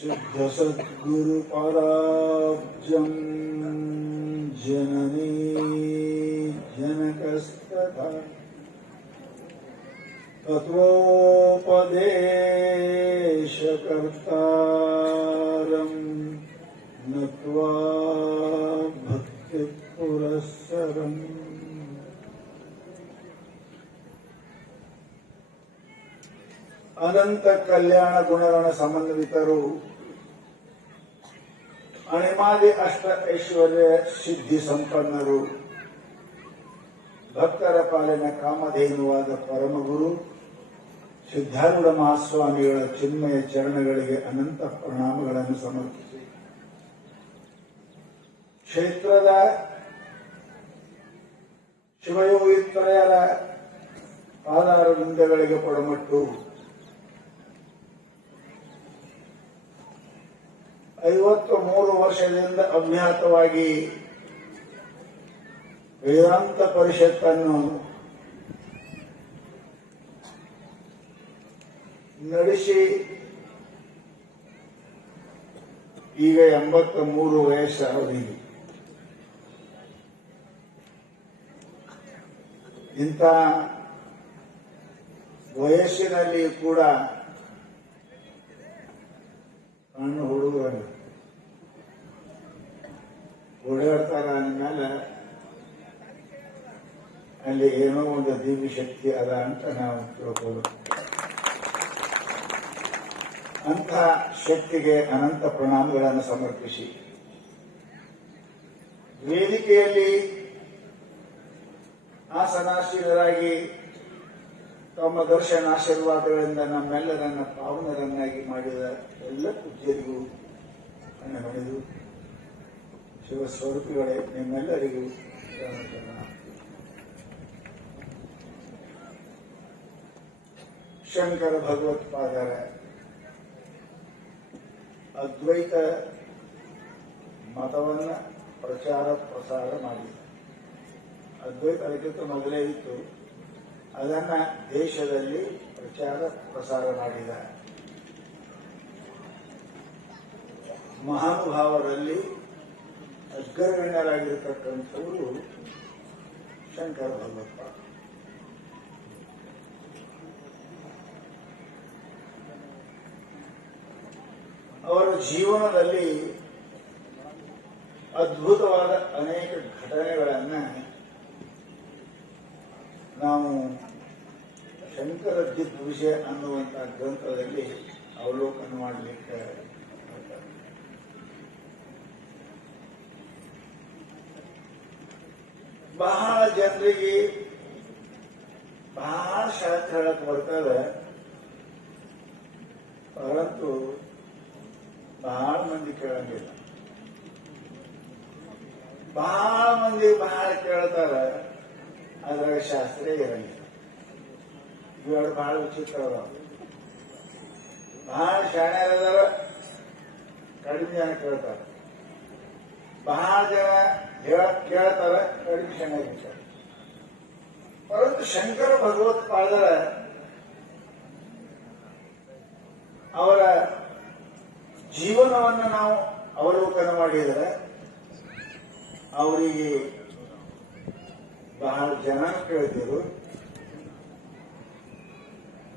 शुद्ध सद्गुरु पराब्जं जननी जनकस्तथा तत्त्वोपदेशकर्तारं नत्वा भक्तिपुरःसरम् ಅನಂತ ಕಲ್ಯಾಣ ಗುಣಗಣ ಸಮನ್ವಿತರು ಅಣಿಮಾದಿ ಅಷ್ಟ ಐಶ್ವರ್ಯ ಸಿದ್ಧಿ ಸಂಪನ್ನರು ಭಕ್ತರ ಪಾಲಿನ ಕಾಮಧೇನುವಾದ ಪರಮಗುರು ಸಿದ್ಧಾರೂಢ ಮಹಾಸ್ವಾಮಿಗಳ ಚಿನ್ಮಯ ಚರಣಗಳಿಗೆ ಅನಂತ ಪ್ರಣಾಮಗಳನ್ನು ಸಮರ್ಪಿಸಿ ಕ್ಷೇತ್ರದ ಶಿವಯೋಗಿತ್ರಯರ ಪಾದಾರ ವೃಂದಗಳಿಗೆ ಪಡಮಟ್ಟು 53 ವರ್ಷದಿಂದ ಅಜ್ಞಾತವಾಗಿ ವೇದಾಂತ ಪರಿಷತ್ತನ್ನು ನಡೆಸಿ ಈಗ 83 ವಯಸ್ಸು ಅವಧಿಗೆ ಇಂಥ ವಯಸ್ಸಿನಲ್ಲಿ ಕೂಡ ಸಣ್ಣ ಹುಡುಗರು ಓಡಾಡ್ತಾರ ಅಂದಮೇಲೆ ಅಲ್ಲಿ ಏನೋ ಒಂದು ದಿವ್ಯ ಶಕ್ತಿ ಅದ ಅಂತ ನಾವು ತಿಳ್ಕೋದು. ಅಂಥ ಶಕ್ತಿಗೆ ಅನಂತ ಪ್ರಣಾಮಗಳನ್ನು ಸಮರ್ಪಿಸಿ ವೇದಿಕೆಯಲ್ಲಿ ಆಸನಾಶೀಲರಾಗಿ ತಮ್ಮ ದರ್ಶನ ಆಶೀರ್ವಾದಗಳಿಂದ ನಮ್ಮೆಲ್ಲರನ್ನ ಪಾವನರನ್ನಾಗಿ ಮಾಡಿದ ಎಲ್ಲ ಪೂಜ್ಯರಿಗೂ ನನ್ನ ಮನೆದು ಶಿವ ಸ್ವರೂಪಿಗಳೇ ನಿಮ್ಮೆಲ್ಲರಿಗೂ ಶಂಕರ ಭಗವತ್ಪಾದರ ಅದ್ವೈತ ಮತವನ್ನ ಪ್ರಚಾರ ಪ್ರಸಾರ ಮಾಡಿದ. ಅದ್ವೈತ ಅದಕ್ಕಿಂತ ಮೊದಲೇ ಇತ್ತು, ಅದನ್ನ ದೇಶದಲ್ಲಿ ಪ್ರಚಾರ ಪ್ರಸಾರ ಮಾಡಿದ ಮಹಾನುಭಾವರಲ್ಲಿ ಅಗ್ರಗಣ್ಯರಾಗಿರತಕ್ಕಂಥವರು ಶಂಕರ ಭಗವತ್ಪಾದ. ಅವರ ಜೀವನದಲ್ಲಿ ಅದ್ಭುತವಾದ ಅನೇಕ ಘಟನೆಗಳನ್ನ ನಾವು ಶಂಕರ ದಿಗ್ವಿಜಯ ಅನ್ನುವಂತಹ ಗ್ರಂಥದಲ್ಲಿ ಅವಲೋಕನ ಮಾಡಲಿಕ್ಕೆ ಬಹಳ ಜನರಿಗೆ ಬಹಳ ಶಾಸ್ತ್ರ ಹೇಳಕ್ ಬರ್ತದೆ, ಪರಂತು ಬಹಳ ಮಂದಿ ಕೇಳಂಗಿಲ್ಲ. ಬಹಳ ಮಂದಿ ಬಹಳ ಕೇಳ್ತಾರ, ಅದ್ರಾಗ ಶಾಸ್ತ್ರ ಇರಂಗಿಲ್ಲ. ಇವೆರಡು ಬಹಳ ವಿಚಿತ್ರ ಅದಾವ. ಬಹಳ ಶಾಣ್ಯರದಾರ, ಕಡಿಮೆ ಜನ ಕೇಳ್ತಾರ. ಬಹಳ ಜನ ಕೇಳ್ತಾರ, ಕಡಿಮೆ ಶಾಣ್ಯರಿರ್ತಾರೆ. ಪರಂತು ಶಂಕರ ಭಗವತ್ಪಾದರ ಅವರ ಜೀವನವನ್ನು ನಾವು ಅವಲೋಕನ ಮಾಡಿದರೆ ಅವರಿಗೆ ಬಹಳ ಜನ ಕೇಳಿದರು,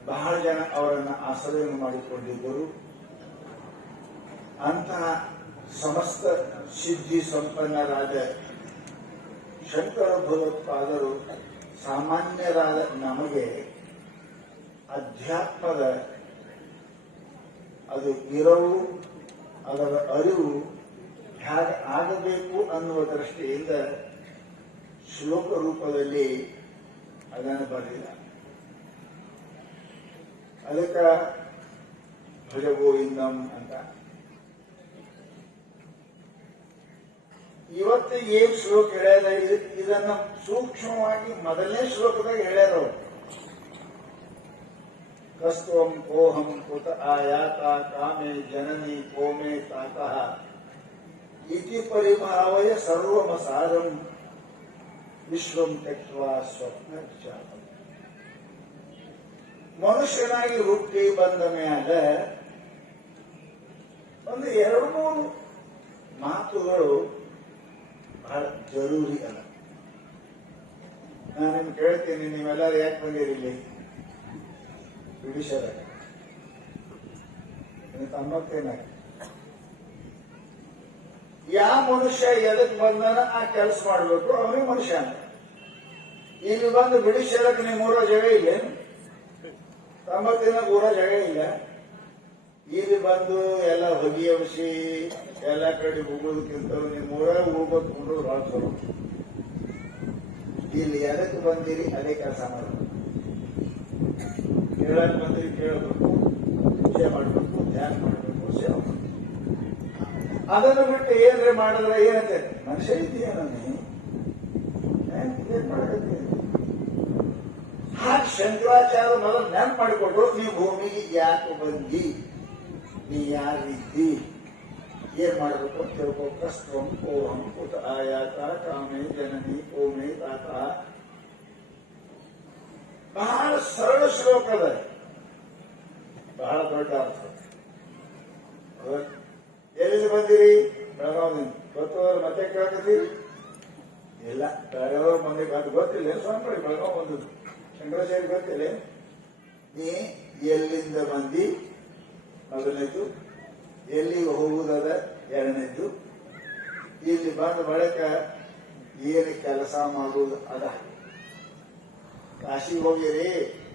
ಬಹಳ ಜನ ಅವರನ್ನು ಆಶ್ರಯವನ್ನು ಮಾಡಿಕೊಂಡಿದ್ದರು. ಅಂತಹ ಸಮಸ್ತ ಸಿದ್ಧಿ ಸಂಪನ್ನರಾದ ಶಂಕರ ಭಗವತ್ಪಾದರು ಸಾಮಾನ್ಯರಾದ ನಮಗೆ ಅಧ್ಯಾತ್ಮದ ಅದು ಇರವು, ಅದರ ಅರಿವು ಹೇಗೆ ಆಗಬೇಕು ಅನ್ನುವ ದೃಷ್ಟಿಯಿಂದ ಶ್ಲೋಕ ರೂಪದಲ್ಲಿ ಅದನ್ನು ಬರೆದಿಲ್ಲ. ಅದಕ್ಕೆ ಭಜಗೋವಿಂದಂ ಅಂತ. ಇವತ್ತು ಏನ್ ಶ್ಲೋಕ ಹೇಳ್ಯಾರ, ಇದನ್ನ ಸೂಕ್ಷ್ಮವಾಗಿ ಮೊದಲನೇ ಶ್ಲೋಕದಾಗ ಹೇಳ್ಯಾರ. ಕಸ್ತೋಂ ಕೋಹಂ ಕುತ ಆಯಾತ ಕಾಮೆ ಜನನಿ ಕೋಮೆ ತಾತಃ ಇತಿ ಪರಿಭಾವಯ ಸರ್ವಮಸಾರಂ ವಿಶ್ವಂ ತ್ಯಕ್ವಾ ಸ್ವಪ್ನ ವಿಚಾರ. ಮನುಷ್ಯನಾಗಿ ಹುಟ್ಟಿ ಬಂದ ಮೇಲೆ ಒಂದು ಎರಡು ಮೂರು ಮಾತುಗಳು ಬಹಳ ಜರೂರಿ ಅಲ್ಲ. ನಾನು ನಿಮ್ಗೆ ಕೇಳ್ತೀನಿ, ನೀವೆಲ್ಲರೂ ಯಾಕೆ ಬಂದಿರಿ ಇಲ್ಲಿ? ಬ್ರಿಟಿಷರ ತಮ್ಮತ್ತೇನ ಯಾವ ಮನುಷ್ಯ ಎದಕ್ ಬಂದನ ಆ ಕೆಲಸ ಮಾಡ್ಬೇಕು, ಅವನಿಗೆ ಮನುಷ್ಯ ಅಂತ. ಇಲ್ಲಿ ಬಂದು ಬ್ರಿಟಿಷರಕ್ಕೆ ನಿಮ್ಮೂರ ಜಾಗ ಇಲ್ಲ, ತಮ್ಮತ್ತಿನ ಊರ ಜಾಗ ಇಲ್ಲ. ಇಲ್ಲಿ ಬಂದು ಎಲ್ಲ ಹೊಗಿ ಔಷಿ ಎಲ್ಲ ಕಡೆ ಹೋಗೋದಕ್ಕಿಂತ ನಿಮ್ಮೂರ ಹೋಗೋದು ಬಹಳ ಚಲೋ. ಇಲ್ಲಿ ಎದಕ್ಕೆ ಬಂದಿರಿ ಅದೇ ಕೆಲಸ ಮಾಡಬೇಕು. ಕೇಳಕ್ ಬಂದಿರಿ ಕೇಳಬೇಕು, ಪೂಜೆ ಮಾಡಬೇಕು, ಧ್ಯಾನ ಮಾಡಬೇಕು, ಸೇವೆ ಮಾಡಬೇಕು. ಅದನ್ನು ಬಿಟ್ಟು ಏನ್ರೆ ಮಾಡಿದ್ರೆ ಏನಂತೆ ಮನುಷ್ಯ ಇದೆಯಾ ಏನ್ ಮಾಡಕತ್ತೀನಿ. ಹಾಗೆ ಶಂಕರಾಚಾರ್ಯ ಮೊದಲು ನೆನ್ಪು ಮಾಡಿಕೊಟ್ರು, ನೀ ಭೂಮಿಗೆ ಯಾಕೆ ಬಂದಿ, ನೀ ಯಾರಿದ್ದಿ, ಏನ್ ಮಾಡ್ಬೇಕು ಅಂತ ತಿಳ್ಕೊ. ಕಷ್ಟಂ ಕೋಹಂ ಕುತ ಆಯಾತ ಕಾಮೇ ಜನನಿ ಕೋಮೇ ತಾತ. ಬಹಳ ಸರಳ ಶ್ಲೋಕ ಅದ, ಬಹಳ ದೊಡ್ಡ ಅರ್ಥ. ಎಲ್ಲಿ ಬಂದಿರಿ? ಬೆಳಗಾವಿಯಿಂದ. ಗೊತ್ತವ್ರು ಮತ್ತೆ ಕೇಳ್ತೀರಿ? ಇಲ್ಲ, ಬೆಳಗಾವ್ ಮಂದಿ ಬಂದು ಗೊತ್ತಿಲ್ಲ. ಸ್ವಾಮಿ ಬೆಳಗಾವ್ ಬಂದದ್ದು ಶಂಕರಾಚಾರ್ಯ ಗೊತ್ತಿಲ್ಲ. ನೀ ಎಲ್ಲಿಂದ ಬಂದಿ ಮೊದಲನೇದು, ಎಲ್ಲಿಗೆ ಹೋಗುವುದದ ಎರಡನೇದು, ಇಲ್ಲಿ ಬಂದ ಬಳಿಕ ಏನು ಕೆಲಸ ಮಾಡುವುದು ಅದ. ಕಾಶಿಗೆ ಹೋಗಿರಿ,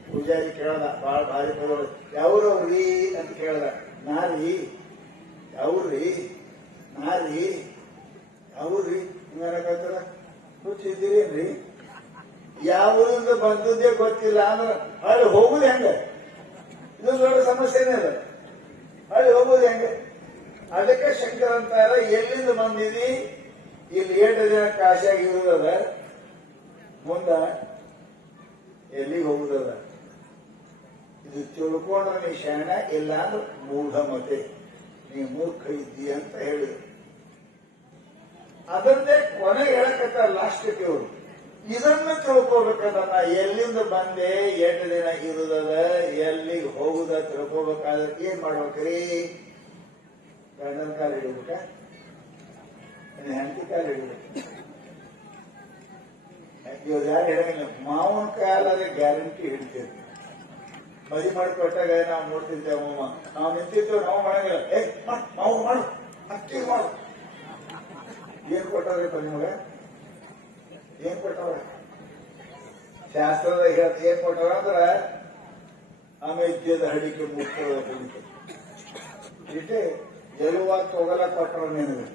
ಪೂಜಾರಿ ಕೇಳದ, ಬಾಳ ಭಾರಿ ಬರೋದು, ಯಾವ್ರವ್ರಿ ಅಂತ ಕೇಳದ. ನಾರಿ ಯಾವ್ರಿ, ನಾರಿ ಯಾವ್ರಿ ಹಿಂಗನಕತ್ತಾರ. ಹುಚ್ಚಿದ್ದೀರೇನ್ರಿ? ಯಾವ್ರಿಂದ ಬಂದದ್ದೇ ಗೊತ್ತಿಲ್ಲ ಅಂದ್ರೆ ಅಲ್ಲಿ ಹೋಗುದು ಹೆಂಗ? ಇದು ದೊಡ್ಡ ಸಮಸ್ಯೆನೇ ಅದ. ಅಲ್ಲಿ ಹೋಗುದು ಹೆಂಗೆ? ಅದಕ್ಕೆ ಶಂಕರ ಅಂತಾರ, ಎಲ್ಲಿಂದ ಬಂದಿದಿ, ಇಲ್ಲಿ 8 ದಿನ ಕಾಶಿಯಾಗಿ ಇರುವುದದ, ಮುಂದ ಎಲ್ಲಿಗೆ ಹೋಗುದದ. ಇದು ತಿಳ್ಕೊಂಡ್ರೆ ನೀ ಶರಣ, ಇಲ್ಲ ಅಂದ್ರೆ ಮೂಢಮತೆ, ನೀ ಮೂರ್ಖ ಇದ್ದಿ ಅಂತ ಹೇಳಿದ್ರು. ಅದನ್ನೇ ಕೊನೆಗೆ ಹೇಳಕತ್ತ ಲಾಸ್ಟ್ಗೆ ಅವರು. ಇದನ್ನು ತಿಳ್ಕೋಬೇಕಂದ್ರ ನಾ ಎಲ್ಲಿಂದ ಬಂದೆ, 8 ದಿನ ಇರುದದ, ಎಲ್ಲಿಗೆ ಹೋಗುದ ತಿಳ್ಕೋಬೇಕಾದ್ರೆ ಏನ್ ಮಾಡ್ಬೇಕ್ರಿ? ಗಂಡನ ಕಾಲ ಹಿಡಿಬೇಕ, ಹೆಂಡತಿ ಕಾಲ ಹಿಡಿಬೇಕು. ಇವಾಗ ಯಾರು ಹೇಳಂಗಿಲ್ಲ, ಮಾವನ ಕಾಲದ ಗ್ಯಾರಂಟಿ ಹಿಡಿತೇವೆ. ಮದಿ ಮಾಡಿಕೊಟ್ಟಾಗ ನಾವು ನೋಡ್ತಿದ್ದೇವೆ, ಅಮ್ಮ ನಾವು ನಿಂತಿದ್ದೇವೆ, ನಾವು ಮಾಡಂಗಿಲ್ಲ. ಮಾವು ಮಾಡು, ಅಕ್ಕಿ ಮಾಡು. ಏನ್ ಕೊಟ್ಟವ್ರಪ್ಪ ನಿಮಗ? ಏನ್ ಕೊಟ್ಟವ್ರ? ಶಾಸ್ತ್ರದ ಹೇಳ್ತ ಏನ್ ಕೊಟ್ಟವ್ರ ಅಂದ್ರ ಅಮೇದ್ಯದ ಹಡಿಕೆ ಮುಕ್ಕದ ಕುಡಿಕೆ ಇಟ್ಟೆ ಎಲುವ ತೊಗಲ ಕೊಟ್ಟವ ನಿನಗೆ.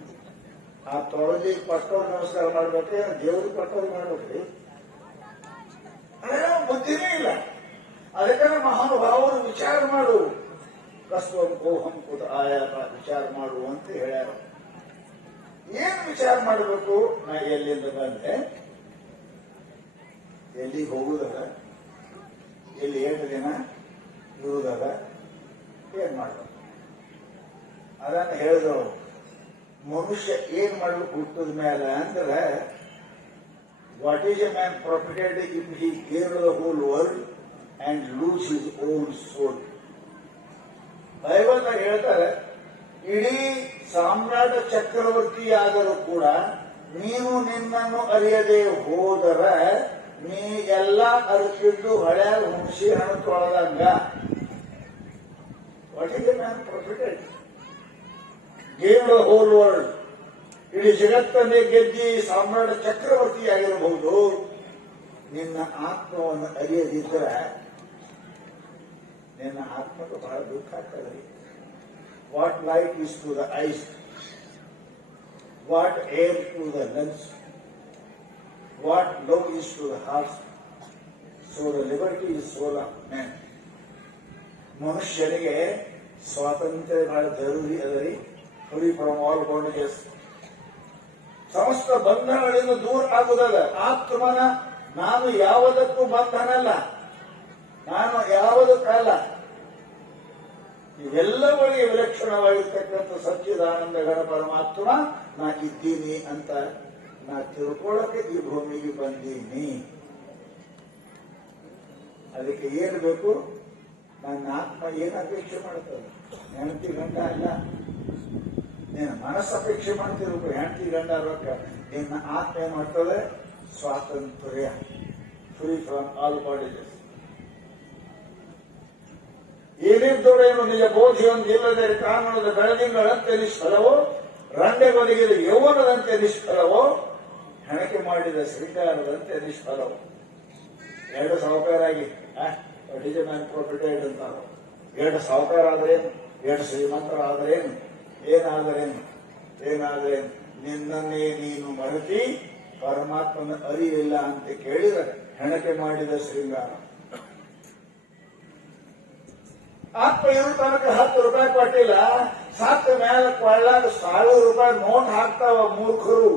ಆ ತೊಗಲಿ ಕೊಟ್ಟವ್ರು ನಮಸ್ಕಾರ ಮಾಡ್ಬೇಕು, ದೇವ್ರಿಗೆ ಕೊಟ್ಟವ್ರು ಮಾಡ್ಬೇಕ್ರಿ. ಬುದ್ಧಿನೇ ಇಲ್ಲ. ಅದಕ್ಕೆ ಮಹಾನುಭಾವರು ವಿಚಾರ ಮಾಡು, ಕಸ್ವಂ ಕೋಹಂ ಕುತ ಆಯಾತ, ವಿಚಾರ ಮಾಡು ಅಂತ ಹೇಳ್ಯಾರ. ಏನ್ ವಿಚಾರ ಮಾಡಬೇಕು? ನಾ ಎಲ್ಲಿಂದ ಬಂದೆ, ಎಲ್ಲಿಗೆ ಹೋಗುದದ, ಎಲ್ಲಿ 8 ದಿನ ಇರುವುದದ, ಏನ್ ಮಾಡ್ಬೇಕು ಅದನ್ನ ಹೇಳಿದವರು. ಮನುಷ್ಯ ಏನ್ ಮಾಡ್ಬೇಕು ಹುಟ್ಟದ ಮೇಲೆ ಅಂದ್ರೆ, what is a man profited if he gave the whole world and lose his own soul. ಬೈಬಲ್ನಾಗ ಹೇಳ್ತಾರೆ, ಇಡೀ ಸಾಮ್ರಾಟ ಚಕ್ರವರ್ತಿಯಾದರೂ ಕೂಡ ನೀನು ನಿನ್ನನ್ನು ಅರಿಯದೆ ಹೋದರ ನೀ ಎಲ್ಲ ಅರಿತಿದ್ದು ಹಳೆ ಹುಣಸಿ ಹಣ್ಣು ತೊಳೆದಂಗ. What is a man profited? Gave the whole world, ಇಡೀ ಜಗತ್ತನ್ನೇ ಗೆದ್ದಿ ಸಾಮ್ರಾಟ ಚಕ್ರವರ್ತಿಯಾಗಿರಬಹುದು, ನಿನ್ನ ಆತ್ಮವನ್ನು ಅರಿಯದಿದ್ದರೆ ನಿನ್ನ ಆತ್ಮಕ್ಕೆ ಬಹಳ ದುಃಖ ಆಗ್ತದೆ. What light is to the eyes, what air to the lungs, what love is to the heart, so the liberty is soul of man. ಮನುಷ್ಯನಿಗೆ ಸ್ವಾತಂತ್ರ್ಯ ಬಹಳ ಜರೂರಿ ಅದರಿ. ಫ್ರೀ ಫ್ರಮ್ ಆಲ್ ಬಾಂಡೇಜಸ್, ಸಮಸ್ತ ಬಂಧನಗಳಿಂದ ದೂರ ಆಗುವುದಲ್ಲ. ಆತ್ಮನ ನಾನು ಯಾವುದಕ್ಕೂ ಬಂಧನಲ್ಲ, ನಾನು ಯಾವುದಕ್ಕಲ್ಲ, ಇವೆಲ್ಲವರಿಗೆ ವಿಲಕ್ಷಣವಾಗಿರ್ತಕ್ಕಂಥ ಸಚ್ಚಿದಾನಂದ ಗಣ ಪರಮಾತ್ಮ ನಾ ಇದ್ದೀನಿ ಅಂತ ನಾ ತಿಳ್ಕೊಳ್ಳಕ್ಕೆ ಈ ಭೂಮಿಗೆ ಬಂದೀನಿ. ಅದಕ್ಕೆ ಏನು ಬೇಕು? ನನ್ನ ಆತ್ಮ ಏನು ಅಪೇಕ್ಷೆ ಮಾಡುತ್ತದೆ? ಹೆಂಡತಿ ಗಂಡ ಅಲ್ಲ, ನೀನು ಮನಸ್ಸು ಅಪೇಕ್ಷೆ ಮಾಡ್ತಿರ್ಬೇಕು, ಹೆಂಡತಿ ಗಂಡ ರೊಕ್ಕ. ನಿನ್ನ ಆತ್ಮ ಏನ್ ಮಾಡ್ತದೆ? ಸ್ವಾತಂತ್ರ್ಯ, ಫ್ರೀ ಫ್ರಮ್ ಆಲ್ ಬಾಡಿಸ್. ಏನಿದ್ದೋಡೇನು ನಿಜ ಬೋಧಿಯೊಂದಿಲ್ಲದೆ ಕಾನೂನದ ಬೆಳದಿಂಗಳಂತೆ ನಿಷ್ಫಲವೋ, ರಂಡೆ ಬದಿಗಿದ ಯೌವನದಂತೆ ನಿಷ್ಫಲವೋ, ಹೆಣಕೆ ಮಾಡಿದ ಶೃಂಗಾರದಂತೆ ನಿಷ್ಫಲವೋ. ಎರಡು ಸಾಹುಕಾರಾಗಿ ಡಿಜಿಮನ್ ಪ್ರೊಫಿಟೇಡ್ ಅಂತಾರ. ಎರಡು ಸಾಹುಕಾರ ಆದ್ರೇನು, ಎರಡು ಶ್ರೀಮಂತರಾದ್ರೇನು, ಏನಾದರೇನು, ನಿನ್ನನ್ನೇ ನೀನು ಮರೆತಿ ಪರಮಾತ್ಮನ ಅರಿವಿಲ್ಲ ಅಂತ ಕೇಳಿದರೆ ಹೆಣಕೆ ಮಾಡಿದ ಶೃಂಗಾರ. ಆತ್ಮ ಇರೋ ತನಕ 10 ರೂಪಾಯಿ ಕೊಟ್ಟಿಲ್ಲ, ಸತ್ತ ಮೇಲೆ ಕೊಳ್ಳಾಗ 1000 ರೂಪಾಯಿ ನೋಟ್ ಹಾಕ್ತಾವ ಮೂರ್ಖರು.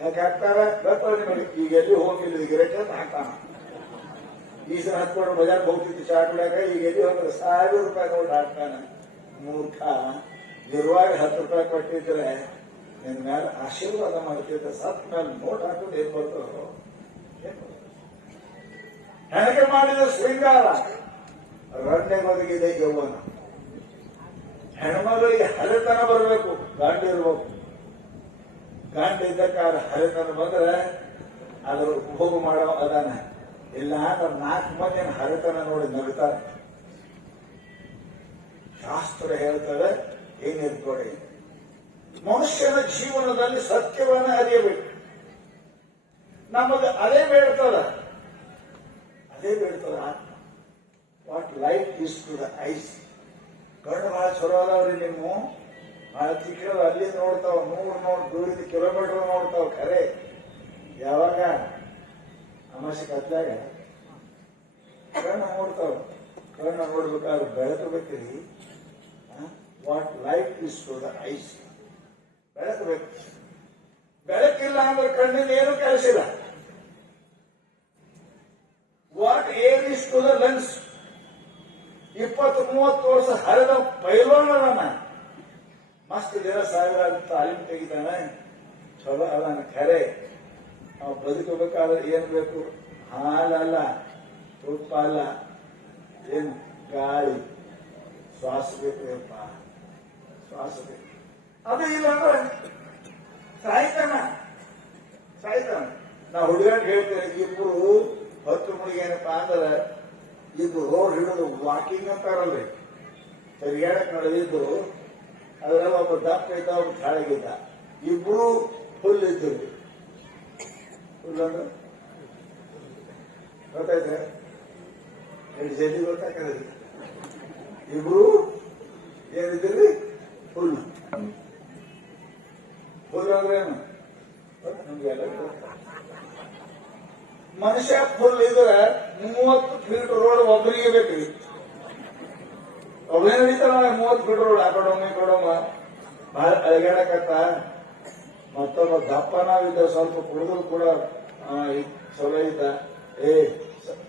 ಯಾಕೆ ಹಾಕ್ತಾರ ಗೊತ್ತ ನಿಮಗೆ? ಈಗ ಎಲ್ಲಿ ಹೋಗಿಲ್ಲ ಗಿರಕ್ಕೆ ಅಂತ ಹಾಕ್ತಾನ. ಈ ಸಲ ಹತ್ಕೊಂಡು ಬಜಾರ್ ಹೋಗ್ತಿತ್ತು ಚಾಟ್ ಕುಡಿಯಾಕ, ಈಗ ಎಲ್ಲಿ ಹೋಗಿಲ್ಲ 1000 ರೂಪಾಯಿ ನೋಟ್ ಹಾಕ್ತಾನ. ಮೂರ್ಖ. ಇರುವಾಗ 10 ರೂಪಾಯಿ ಕೊಟ್ಟಿದ್ರೆ ನಿನ್ ಮೇಲೆ ಆಶೀರ್ವಾದ ಮಾಡ್ತಿದ್ದ. ಸತ್ ಮೇಲೆ ನೋಟ್ ಹಾಕೋದು ಏನ್ ಬರ್ತದೋ? ಹೆಣಕೆ ಮಾಡಿದ ಶೃಂಗಾರ, ರಂಡೆ ಬದುಕಿದೆ ಯೌವನ. ಹೆಣ್ಮಗಳಿಗೆ ಹರಿತನ ಬರಬೇಕು, ಗಂಡ ಇರ್ಬೇಕು. ಗಂಡ ಇದ್ದಕ್ಕಾರ ಹರಿತನ ಬಂದ್ರೆ ಅದ್ರ ಉಪಭೋಗ ಮಾಡೋ ಅದಾನ. ಇಲ್ಲ ಅಂದ್ರೆ 4 ಮಂದಿ ಹರಿತನ ನೋಡಿ ನಗುತ್ತಾರೆ. ಶಾಸ್ತ್ರ ಹೇಳ್ತದೆ ಏನಿರ್ಕೊಡಿ, ಮನುಷ್ಯನ ಜೀವನದಲ್ಲಿ ಸತ್ಯವನ್ನ ಅರಿಯಬೇಕು. ನಮಗೆ ಅದೇ ಬೇಡ್ತದ ಆತ್ಮ. What light is to the eyes. ಕಣ್ಣು ಬಹಳ ಚಲೋ ಅದಾವ್ರಿ. ನಿಮ್ಮ ಬಹಳ ತಿಕ್ಕದ ಅಲ್ಲಿ ನೋಡ್ತಾವ, 100 ಕಿಲೋಮೀಟರ್ ನೋಡ್ತಾವ. ಖರೆ ಯಾವಾಗ ಅಮಾಸೆ ಕತ್ಲಾಗ ಕಣ್ಣು ನೋಡ್ತಾವ. ಕಣ್ಣು ನೋಡ್ಬೇಕಾದ್ರೆ ಬೆಳಕಬೇಕ್ರಿ. What light is to the eyes. ಬೆಳಕಬೇಕು. ಬೆಳಕಿಲ್ಲ ಅಂದ್ರೆ ಕಣ್ಣಿನ ಏನು ಕೆಲಸ ಇಲ್ಲ. What air is to the lungs. 20-30 ವರ್ಷ ಹರಿದ ಪೈಲೋನ ಮಸ್ತ್ ದಿನ ಸಾವಿರ ತಾಲೀಮ್ ತೆಗಿತಾನೆ, ಚಲೋ ಅದಾನ. ಖರೆ ನಾವು ಬದುಕಬೇಕಾದ್ರೆ ಏನ್ ಬೇಕು? ಹಾಲಲ್ಲ, ತುಪ್ಪ ಅಲ್ಲ, ಏನ್ ಗಾಳಿ, ಶ್ವಾಸ ಬೇಕು. ಶ್ವಾಸ ಬೇಕು. ಅದು ಇಲ್ಲ ಅಂದ್ರೆ ಸಾಯ್ತಾನ. ನಾ ಹುಡುಗರಿಗೆ ಹೇಳ್ತೇನೆ, ಇಬ್ರು 10 ಮುಡಿಗೆ ಏನಪ್ಪಾ ಅಂದ್ರೆ ಇದು ರೋಡ್ ಹಿಡಿದು ವಾಕಿಂಗ್ ಅಂತಾರಲ್ರಿ, ತಿರುಗಾಡಕ್ ನಡೆದಿದ್ರು. ಅದ್ರಲ್ಲಿ ಒಬ್ಬ ದಪ್ಪ ಇದ್ದ, ಒಬ್ಬ ಕೆಳಗಿದ್ದ. ಇಬ್ರು ಫುಲ್ ಇದ್ರು. ಫುಲ್ ಅಂದ್ರೆ ಗೊತ್ತಾಯ್ತ? ಎರಡು ಜಲ್ದಿ ಗೊತ್ತಾಗ್ತದೆ. ಇಬ್ರು ಏನಿದ್ರಿ? ಫುಲ್. ಫುಲ್ ಅಂದ್ರೆ ಏನು ನಮ್ಗೆಲ್ಲ ಮನುಷ್ಯ ಫುಲ್ ಇದ್ರೆ 30 ಫೀಟ್ ರೋಡ್ ಒಬ್ಬರಿಗೆ ಬೇಕ್ರಿ. ಒಬ್ಬನೇ ನಡೀತಾರ 30 ಫೀಟ್ ರೋಡ್. ಆ ಕಡೊಮ್ಮ ಈ ಕಡೊಮ್ಮ ಬಹಳ ಅಳಗಾಡಕತ್ತ. ಮತ್ತೊಬ್ಬ ದಪ್ಪನಾವಿದ್ದ, ಸ್ವಲ್ಪ ಕುಡಿದ್ರು ಕೂಡ ಚಲೋ ಇದ್ದ.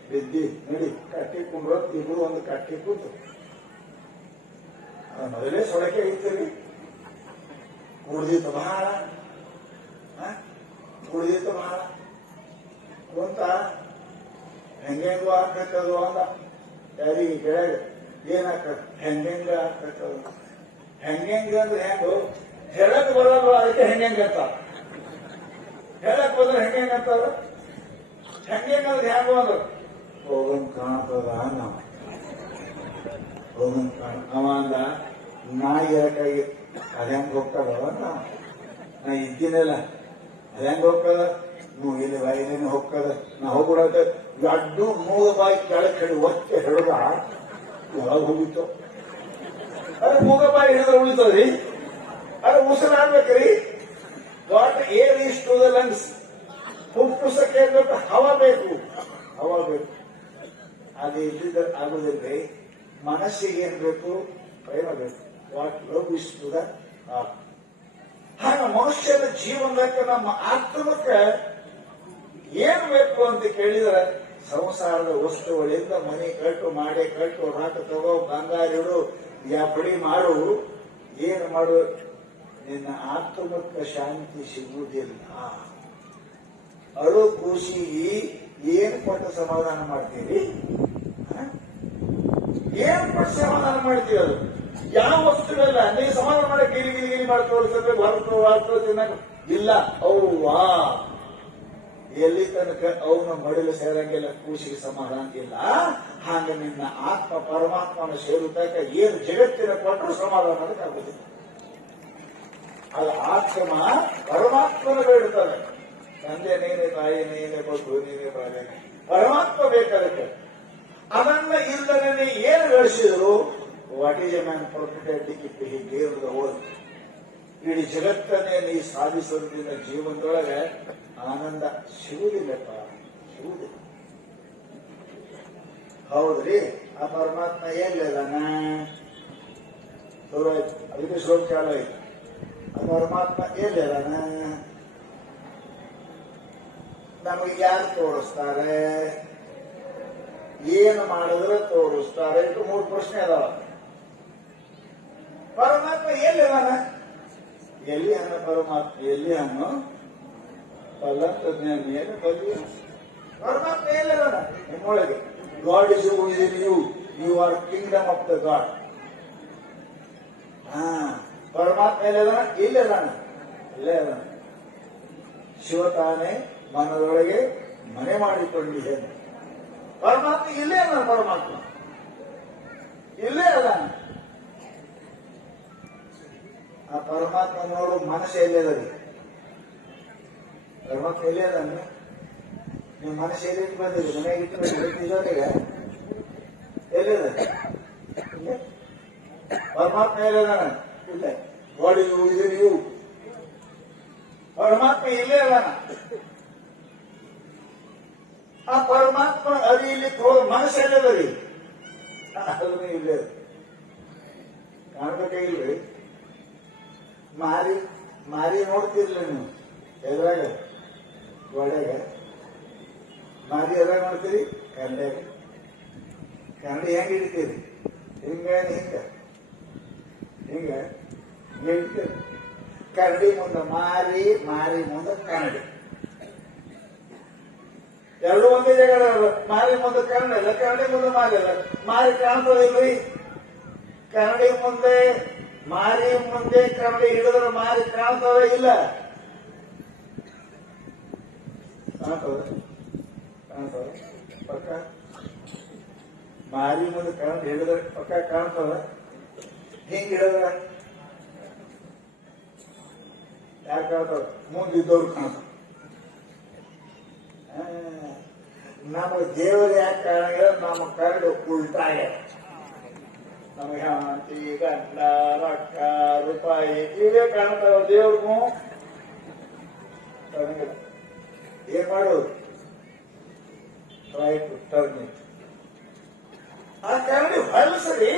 ಬಿದ್ದಿ ನಡಿ ಕಟ್ಟಿ ಕುಂಡ್ರತ್. ಇಬ್ರು ಒಂದು ಕಟ್ಟಿ ಕೂತು ಮೊದಲೇ ಸೊಳಕೆ ಇರ್ತೀರಿ. ಕುಡ್ದಿತ್ತು ಬಹಳ ಕುಂತ ಹೆಂಗೆಂಗು ಹಾಕತ್ತದು ಅಂದ. ಯಾರಿಗೆ ಕೆಳಗ ಏನಾಕ ಹೆಂಗೆಂಗ ಹಾಕತ್ತದು. ಹೆಂಗೆಂಗ ಅಂದ್ರೆ ಹೆಂಗು ಹೇಳಕ್ ಬರಲ್ವ, ಅದಕ್ಕೆ ಹೆಂಗೆಂಗ ಅಂತ. ಹೇಳಕ್ ಬಂದ್ರೆ ಹೆಂಗೆಂಗ ಅಂತಾರ. ಹೆಂಗೆಂಗ ಅಂದ್ರೆ ಹೆಂಗು ಅಂದ್ರೆ ಹೋಗಂಗ್ ಕಾಣತದ. ನಾವು ಹೋಗಂಗ್ ಕಾಣ ಅವ ಅಂದ. ನಾಯಿ ಯಾಕಾಗಿ ಅದ ಹೆಂಗ್ ಹೋಗ್ತದವ? ನಾ ಇದ್ದೀನಲ್ಲ, ಅದ ಹೆಂಗ್ ಹೋಗ್ತದ? ನೀವು ಇಲ್ಲಿ ಬಾಯಿನೇ ಹೋಗ್ತದ. ನಾ ಹೋಗ್ಬಿಡತ್ತೆ ಅಡ್ಡು 3 ಬಾಯಿ ಕೆಳಗೆ ಕಡೆ ಒತ್ತೆ ಹಿಡಿದ ಯಾವಾಗ ಹೋಗಿತ್ತು? ಅದೇ 3 ಬಾಯಿ ಹಿಡಿದ್ರೆ ಉಳಿತದ್ರಿ. ಅದು ಉಸಿರಾಡ್ಬೇಕ್ರಿ. What air is to the lungs. ಪುಪ್ಪುಸಕ್ಕೆ ಬೇಕು, ಹವಾ ಬೇಕು. ಅದು ಇದ್ದಿದ್ದ ಆಗುದಿಲ್ರಿ. ಮನಸ್ಸಿಗೆ ಏನ್ ಬೇಕು? ಪ್ರೇಮ ಬೇಕು. What love is to the heart. ಹಾಗ ಮನುಷ್ಯನ ಜೀವನಕ್ಕೆ, ನಮ್ಮ ಆತ್ಮಕ್ಕೆ ಏನ್ ಬೇಕು ಅಂತ ಕೇಳಿದ್ರೆ, ಸಂಸಾರದ ವಸ್ತುಗಳಿಂದ ಮನೆ ಕಟ್ಟು, ಮಾಡಿ ಕಟ್ಟು, ರೊಕ್ಕ ತಗೋ, ಬಂಗಾರ ಇಡು, ಎಫ್ಡಿ ಮಾಡು, ಏನು ಮಾಡು, ನಿನ್ನ ಆತ್ಮಕ್ಕೆ ಶಾಂತಿ ಸಿಗುವುದಿಲ್ಲ. ಅಳು ಖುಷಿ ಏನು ಕೊಟ್ಟು ಸಮಾಧಾನ ಮಾಡ್ತೀರಿ? ಏನ್ ಕೊಟ್ಟು ಸಮಾಧಾನ ಮಾಡ್ತೀವಿ? ಅದು ಯಾವ ವಸ್ತುವೆಲ್ಲ ನೀವು ಸಮಾಧಾನ ಮಾಡಕ್ ಗಿರಿ ಗಿರಿ ಗಿರಿ ಮಾಡಿ ತೋರಿಸಿದ್ರೆ ವಾರ್ತ ತಿನ್ನಕ ಇಲ್ಲ. ಅವ್ವಾ ಎಲ್ಲಿ ತನಕ ಅವನ ಮಡಿಲು ಸೇರಂಗಿಲ್ಲ, ಕೂಸಿಗೆ ಸಮಾಧಾನ ಇಲ್ಲ. ಹಾಗೆ ನಿನ್ನ ಆತ್ಮ ಪರಮಾತ್ಮನ ಸೇರುತ್ತಕ ಏನು ಜಗತ್ತಿನ ಕೊಟ್ಟರು ಸಮಾಧಾನ ಅದಕ್ಕಾಗುದಿಲ್ಲ. ಅದು ಆತ್ಮ ಪರಮಾತ್ಮನ ಬೇಡುತ್ತದೆ. ತಂದೆ ನೀನೆ, ತಾಯಿ ನೀನೆ, ಮಗು ನೀನೆ, ಬಾಳೆ, ಪರಮಾತ್ಮ ಬೇಕಾದಕ್ಕೆ. ಅದನ್ನ ಇಲ್ಲದೇ ಏನು ಗಳಿಸಿದ್ರು, what is a man profited if he gave the world. ಇಡೀ ಜಗತ್ತನ್ನೇ ನೀ ಸಾಧಿಸೋದ್ರಿಂದ ಜೀವನದೊಳಗೆ ಆನಂದ ಸಿಗುವುದಿಲ್ಲಪ್ಪ, ಸಿಗುವುದಿಲ್ಲ. ಹೌದ್ರಿ, ಆ ಪರಮಾತ್ಮ ಎಲ್ಲಿದಾನ? ದೂರ ಆಯ್ತು, ಅದಕ್ಕೆ ಶ್ಲೋಕ ಚಾಲು ಆಯ್ತು. ಆ ಪರಮಾತ್ಮ ಎಲ್ಲಿದಾನ? ನಮಗೆ ಯಾರು ತೋರಿಸ್ತಾರೆ? ಏನು ಮಾಡಿದ್ರೆ ತೋರಿಸ್ತಾರೆ? ಇದು 3 ಪ್ರಶ್ನೆ ಅದಾವ. ಪರಮಾತ್ಮ ಎಲ್ಲಿದಾನ? ಎಲ್ಲಿ ಅನ್ನ ಪರಮಾತ್ಮ? ಎಲ್ಲಿ ಅನ್ನು ಪಲ್ಲಂತಜ್ಞಾನ ಏನು ಬಲಿ? ಪರಮಾತ್ಮ ಎಲ್ಲಿದಾನ? ನಿಮ್ಮೊಳಗೆ. God is in you, you are kingdom of the God. ಪರಮಾತ್ಮ ಎಲ್ಲಿದಾನ? ಇಲ್ಲಿದಾನ, ಇಲ್ಲೇ ಅದಾನ. ಶಿವ ತಾನೇ ಮನದೊಳಗೆ ಮನೆ ಮಾಡಿಕೊಂಡಿದ್ದೇನೆ. ಪರಮಾತ್ಮ ಇಲ್ಲೇ ಅದಾನ. ಪರಮಾತ್ಮ ಇಲ್ಲೇ ಅದಾನ. ಆ ಪರಮಾತ್ಮ ನೋಡು ಮನಸ್ಸು ಎಲ್ಲೇದರಿ? ಪರಮಾತ್ಮ ಎಲ್ಲೇ ಅದಾನ? ನಿಮ್ಮ ಮನಸ್ಸು ಎಲ್ಲಿಟ್ಟು ಬಂದಿದೆ? ಮನೆಗೆ ಇಟ್ಟು ಜೊತೆಗೆ ಎಲ್ಲಿದೆ? ಪರಮಾತ್ಮ ಎಲ್ಲಿದಾನ? ಇಲ್ಲ. God is in you. ಪರಮಾತ್ಮ ಇಲ್ಲೇ ಅದಾನ. ಆ ಪರಮಾತ್ಮ ಅದು ಇಲ್ಲಿ ಮನಸ್ಸು ಎಲ್ಲದರಿ? ಅದನ್ನು ಇಲ್ಲೇ ಕಾಣ್ಬೇಕೇ ಇಲ್ರಿ? ಮಾರಿ ನೋಡ್ತಿರ್ಲಿ ನೀವು ಎದ್ರಾಗ? ಗೋಡೆಗ ಮಾರಿ ಎದ್ರಾಗ ನೋಡ್ತೀರಿ? ಕನ್ನಡಿಯಾಗ. ಕನ್ನಡಿ ಹೆಂಗ್ ಹಿಡಿತೀರಿ? ಹಿಂಗ ಹಿಡಿತೀರಿ. ಕನ್ನಡಿ ಮುಂದೆ ಮಾರಿ ಮುಂದೆ ಕನ್ನಡಿ, ಎರಡು ಒಂದೇ ಜಾಗ. ಮಾರಿ ಮುಂದೆ ಕನ್ನಡಿ ಅಲ್ಲ, ಕನ್ನಡಿ ಮುಂದೆ ಮಾರಿ ಅಲ್ಲ. ಮಾರಿ ಕಾಣ್ತದಿಲ್ರಿ? ಕನ್ನಡಿ ಮುಂದೆ ಮಾರಿ ಮುಂದೆ ಕನ್ನಡಿ ಹಿಡಿದ್ರೆ ಮಾರಿ ಕಾಣ್ತದ ಇಲ್ಲ? ಕಾಣ್ತದ ಪಕ್ಕ. ಮಾರಿ ಮುಂದೆ ಕನ್ನಡಿ ಹಿಡಿದ್ರೆ ಪಕ್ಕ ಕಾಣ್ತದ. ಹಿಂಗ್ ಹಿಡಿದ್ರ ಯಾಕೆ ಕಾಣ್ತದ? ಮುಂದಿದ್ದವ್ರು ಕಾಣ್ತದ. ನಮಗೆ ದೇವರು ಯಾಕೆ ಕಾಣಿಲ್ಲ? ನಮ್ಮ ಕರಡು ಉಲ್ಟಾಗ. ನಮಗೆ ಶಾಂತಿ, ಗಂಡ, ರೊಕ್ಕ, ರೂಪಾಯಿ ಇವೇ ಕಾಣ್ತಾವ. ದೇವ್ರಿಗೂ ಕಾಣಂಗಿಲ್ಲ. ಏನ್ ಮಾಡೋದು? Try to turn it. ಆ ಕರಡಿ ಹೊಲಸರಿ.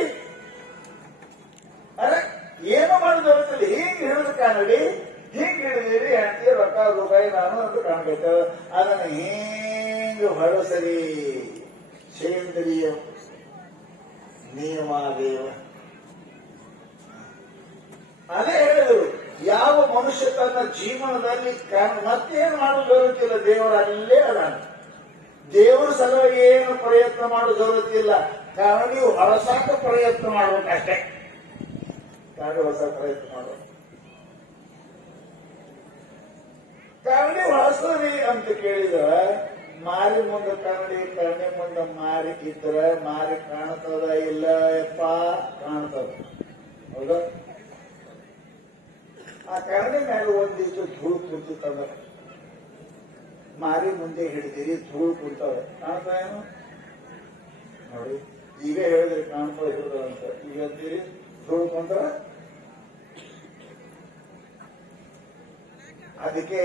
ಅರೆ ಏನು ಮಾಡೋದು? ಹಿಂಗ್ ಹಿಡಿದು ಕನ್ನಡಿ, ಹಿಂಗ್ ಹಿಡಿದಿರಿ ಹೆಂಡತಿ, ರೊಕ್ಕ, ರೂಪಾಯಿ ನಾನು ಅಂತ ಕಾಣ್ಬೇಕು. ಅದನ್ನ ಹಿಂಗ್ ಹೊಲಸರಿ. ಸೇಂದ್ರಿಯ ನಿಯಮಾದೇವ. ಅದೇ ಹೇಳಿದ್ರು, ಯಾವ ಮನುಷ್ಯ ತನ್ನ ಜೀವನದಲ್ಲಿ ಮತ್ತೇನು ಮಾಡೋದು ಜರುತ್ತಿಲ್ಲ, ದೇವರ ಅಲ್ಲೇ ಅದಾನ. ದೇವರ ಸಲುವಾಗಿ ಏನು ಪ್ರಯತ್ನ ಮಾಡೋದು ಜರುತ್ತಿಲ್ಲ. ಕಾರಣ ನೀವು ಹೊಳಸಾಕ ಪ್ರಯತ್ನ ಮಾಡ್ಬೇಕಷ್ಟೇ. ಕಾರಣ ಹೊಸ ಪ್ರಯತ್ನ ಮಾಡ್ಬೇಕು. ಕನ್ನಡಿ ಹೊಳಸ್ರಿ ಅಂತ ಕೇಳಿದ್ರೆ ಮಾರಿ ಮುಂದೆ ಕನ್ನಡಿ, ಕನ್ನಡಿ ಮುಂದೆ ಮಾರಿ ಇದ್ರೆ ಮಾರಿ ಕಾಣ್ತದ ಇಲ್ಲ? ಯಪ್ಪ ಕಾಣ್ತದ. ಹೌದಾ? ಆ ಕನ್ನಡಿ ಮೇಲೆ ಒಂದಿಷ್ಟು ಧೂಳು ಕುಂತಿತ್ತಂದ ಮಾರಿ ಮುಂದೆ ಹಿಡಿದಿರಿ, ಧೂಳು ಕುಂತವೆ. ಕಾಣ್ತಾ ಏನು ನೋಡಿ? ಈಗ ಹೇಳಿದ್ರಿ ಕಾಣ್ತಾ ಇರೋದು ಅಂತ. ಈಗ ಅಂತೀರಿ ಧೂಳು ಕುಂತರ. ಅದಕ್ಕೆ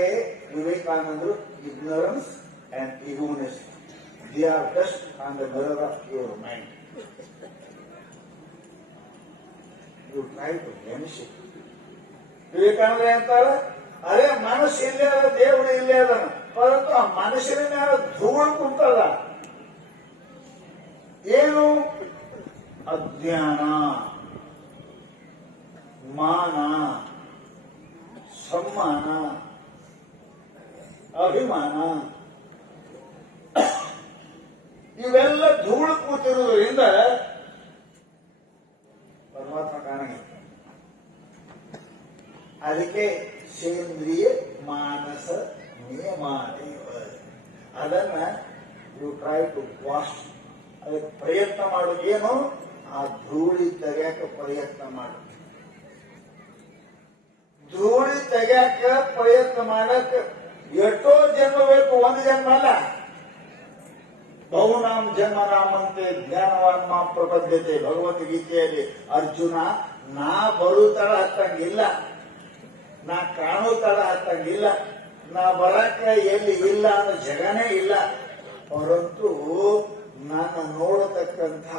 ವಿವೇಕಾನಂದರು ignorance and egoism, they are dust on the mirror of your mind. You try to vanish it. Vivekananda ಅಂತಾರೆ, ಅದೇ ಮನಸ್ಸು ಇಲ್ಲೇ ಅದ, ದೇವರು ಇಲ್ಲೇ ಅದಾನ. ಪರಂತು ಆ ಮನುಷ್ಯನ ಮೇಲೆ ಧೂಳು ಕುಂತದ. ಏನು? ಅಜ್ಞಾನ, ಮಾನ, ಸಮ್ಮಾನ, ಅಭಿಮಾನ ಇವೆಲ್ಲ ಧೂಳು ಕೂತಿರುವುದರಿಂದ ಪ್ರಾಣಿ. ಅದಕ್ಕೆ ಸೇಂದ್ರಿಯ ಮಾನಸ ನಿಯಮ ಅದನ್ನ ಯು ಟ್ರೈ ಟು ವಾಶ್. ಅದಕ್ಕೆ ಪ್ರಯತ್ನ ಮಾಡು. ಏನು ಆ ಧೂಳಿ ತೆಗ್ಯಾಕ ಪ್ರಯತ್ನ ಮಾಡು. ಧೂಳಿ ತೆಗ್ಯಾಕ ಪ್ರಯತ್ನ ಮಾಡಕ್ ಎಷ್ಟೋ ಜನ್ಮ ಬೇಕು, ಒಂದು ಜನ್ಮ ಅಲ್ಲ. ಬಹುನಾಂ ಜನ್ಮ ನಾಮಂತೆ ಜ್ಞಾನವಾನ್ ಮಾ ಪ್ರಪದ್ಯತೆ. ಭಗವದ್ಗೀತೆಯಲ್ಲಿ ಅರ್ಜುನ, ನಾ ಬರು ತಡ ಹತ್ತಂಗಿಲ್ಲ, ನಾ ಕಾಣೋ ತಡ ಹತ್ತಂಗಿಲ್ಲ, ನಾ ಬರಕ ಎಲ್ಲಿ ಇಲ್ಲ ಅನ್ನೋ ಜಗನೇ ಇಲ್ಲ. ಪರಂತು ನನ್ನ ನೋಡತಕ್ಕಂಥ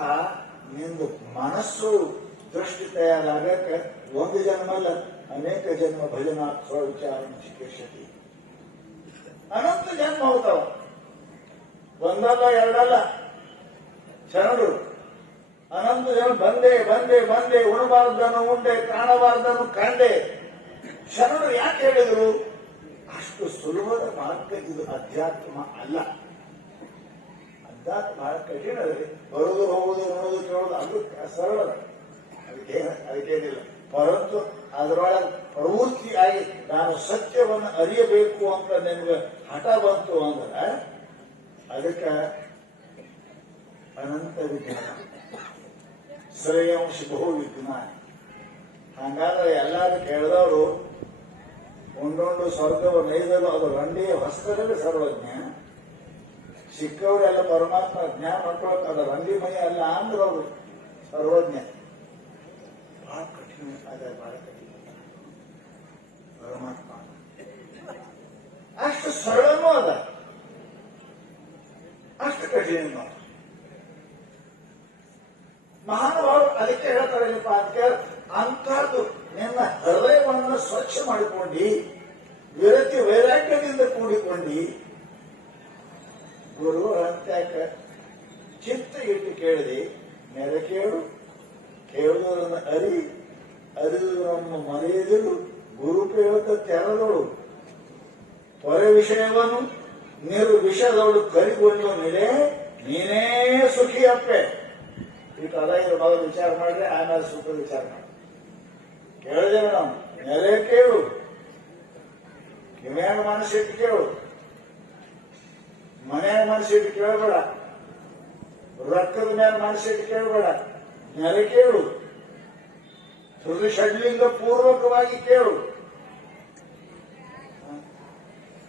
ನಿಂದು ಮನಸ್ಸು ದೃಷ್ಟಿ ತಯಾರಾಗಕ್ಕ ಒಂದು ಜನ್ಮ ಅಲ್ಲ, ಅನೇಕ ಜನ್ಮ ಭಜನಾ ಸ್ವವಿಚಾರ ಚಿಕಿತ್ಸತಿ. ಅನಂತ ಜನ್ಮ ಹೋಗ್ತಾವ, ಒಂದಲ್ಲ ಎರಡಲ್ಲ. ಶರಣರು ಅನಂತ ಜನ ಬಂದೆ ಬಂದೆ ಬಂದೆ, ಉಣಬಾರ್ದನ್ನು ಉಂಡೆ, ಕಾಣಬಾರ್ದನ್ನು ಕಂಡೆ. ಶರಣರು ಯಾಕೆ ಹೇಳಿದ್ರು? ಅಷ್ಟು ಸುಲಭದ ಮಾರ್ಗ ಇದು ಅಧ್ಯಾತ್ಮ ಅಲ್ಲ. ಅಧ್ಯಾತ್ಮ ಬಹಳ ಕಠಿಣ. ಬರುವುದು ಹೋಗುವುದು ನೋಡುವುದು ಕೇಳುವುದು ಅದು ಸರಳ, ಅದಕ್ಕೇನಿಲ್ಲ. ಪರಂತು ಅದರೊಳಗೆ ಪ್ರವೃತ್ತಿಯಾಗಿ ನಾನು ಸತ್ಯವನ್ನು ಅರಿಯಬೇಕು ಅಂತ ನಿಮ್ಗೆ ಹಠ ಬಂತು ಅಂದ್ರೆ ಅದಕ್ಕೆ ಅನಂತ ವಿಜ್ಞಾನ, ಶ್ರೇಯಾಂಶ ಬಹು ವಿಜ್ಞಾನ. ಹಂಗಾದ್ರೆ ಎಲ್ಲಾರು ಕೇಳಿದವರು ಒಂದೊಂದು ಸ್ವರ್ಗವ ನೈದಲು ಅದು ರಂಡಿಯ ಹೊಸದಲ್ಲಿ ಸರ್ವಜ್ಞ. ಸಿಕ್ಕವರೆಲ್ಲ ಪರಮಾತ್ಮ ಜ್ಞಾನ ಮಾಡ್ಕೊಳಕ್ ಅದು ರಂಡಿ ಮೈ ಅಲ್ಲ ಅಂದ್ರೆ ಅವರು ಸರ್ವಜ್ಞ. ಬಹಳ ಕಠಿಣ, ಅದೇ ಬಹಳ ಕಠಿಣ. ಪರಮಾತ್ಮ ಅಷ್ಟು ಸರಳನೂ ಅದ, ಅಷ್ಟು ಕಠಿಣ. ಮಹಾನುಭಾವರು ಅದಕ್ಕೆ ಹೇಳ್ತಾರಲ್ಲಪ್ಪ, ಅದಕ್ಕೆ ಅಂತಹದ್ದು ನಿನ್ನ ಹೃದಯವನ್ನು ಸ್ವಚ್ಛ ಮಾಡಿಕೊಂಡು ವಿರತಿ ವೈರಾಗ್ಯದಿಂದ ಕೂಡಿಕೊಂಡು ಗುರು ಅಂತ್ಯಾಕ ಚಿತ್ತ ಇಟ್ಟು ಕೇಳಿದೆ. ನೆರೆ ಕೇಳು, ಕೇಳುವುದನ್ನು ಅರಿದುದನ್ನು ಮರೆಯದಿರು. ಗುರು ಕೇಳುತ್ತ ತೆರದಳು ಹೊರೆ ವಿಷಯವನ್ನು ನಿರ್ವಿಷದವಳು ಕರಿಗೊಂಡು ನಿಲೆ ನೀನೇ ಸುಖಿ ಅಪ್ಪೆ. ಈ ಪದ ಇದು ಮೊದಲು ವಿಚಾರ ಮಾಡ್ರೆ ಆಮೇಲೆ ಸುಖ ವಿಚಾರ ಮಾಡಿ. ಕೇಳಿದೇವೆ ನಾವು, ನೆಲೆ ಕೇಳು, ಕಿವ್ಯಾಗ ಮನಸ್ಸಿಟ್ಟು ಕೇಳು, ಮನೆಯ ಮನಸ್ಸಿಟ್ಟು ಕೇಳಬೇಡ, ರೊಕ್ಕದ ಮೇಲೆ ಮನಸ್ಸಿಟ್ಟು ಕೇಳಬೇಡ. ನೆಲೆ ಕೇಳು, ಹೃದಯ ಷಡ್ಲಿಂಗ ಪೂರ್ವಕವಾಗಿ ಕೇಳು.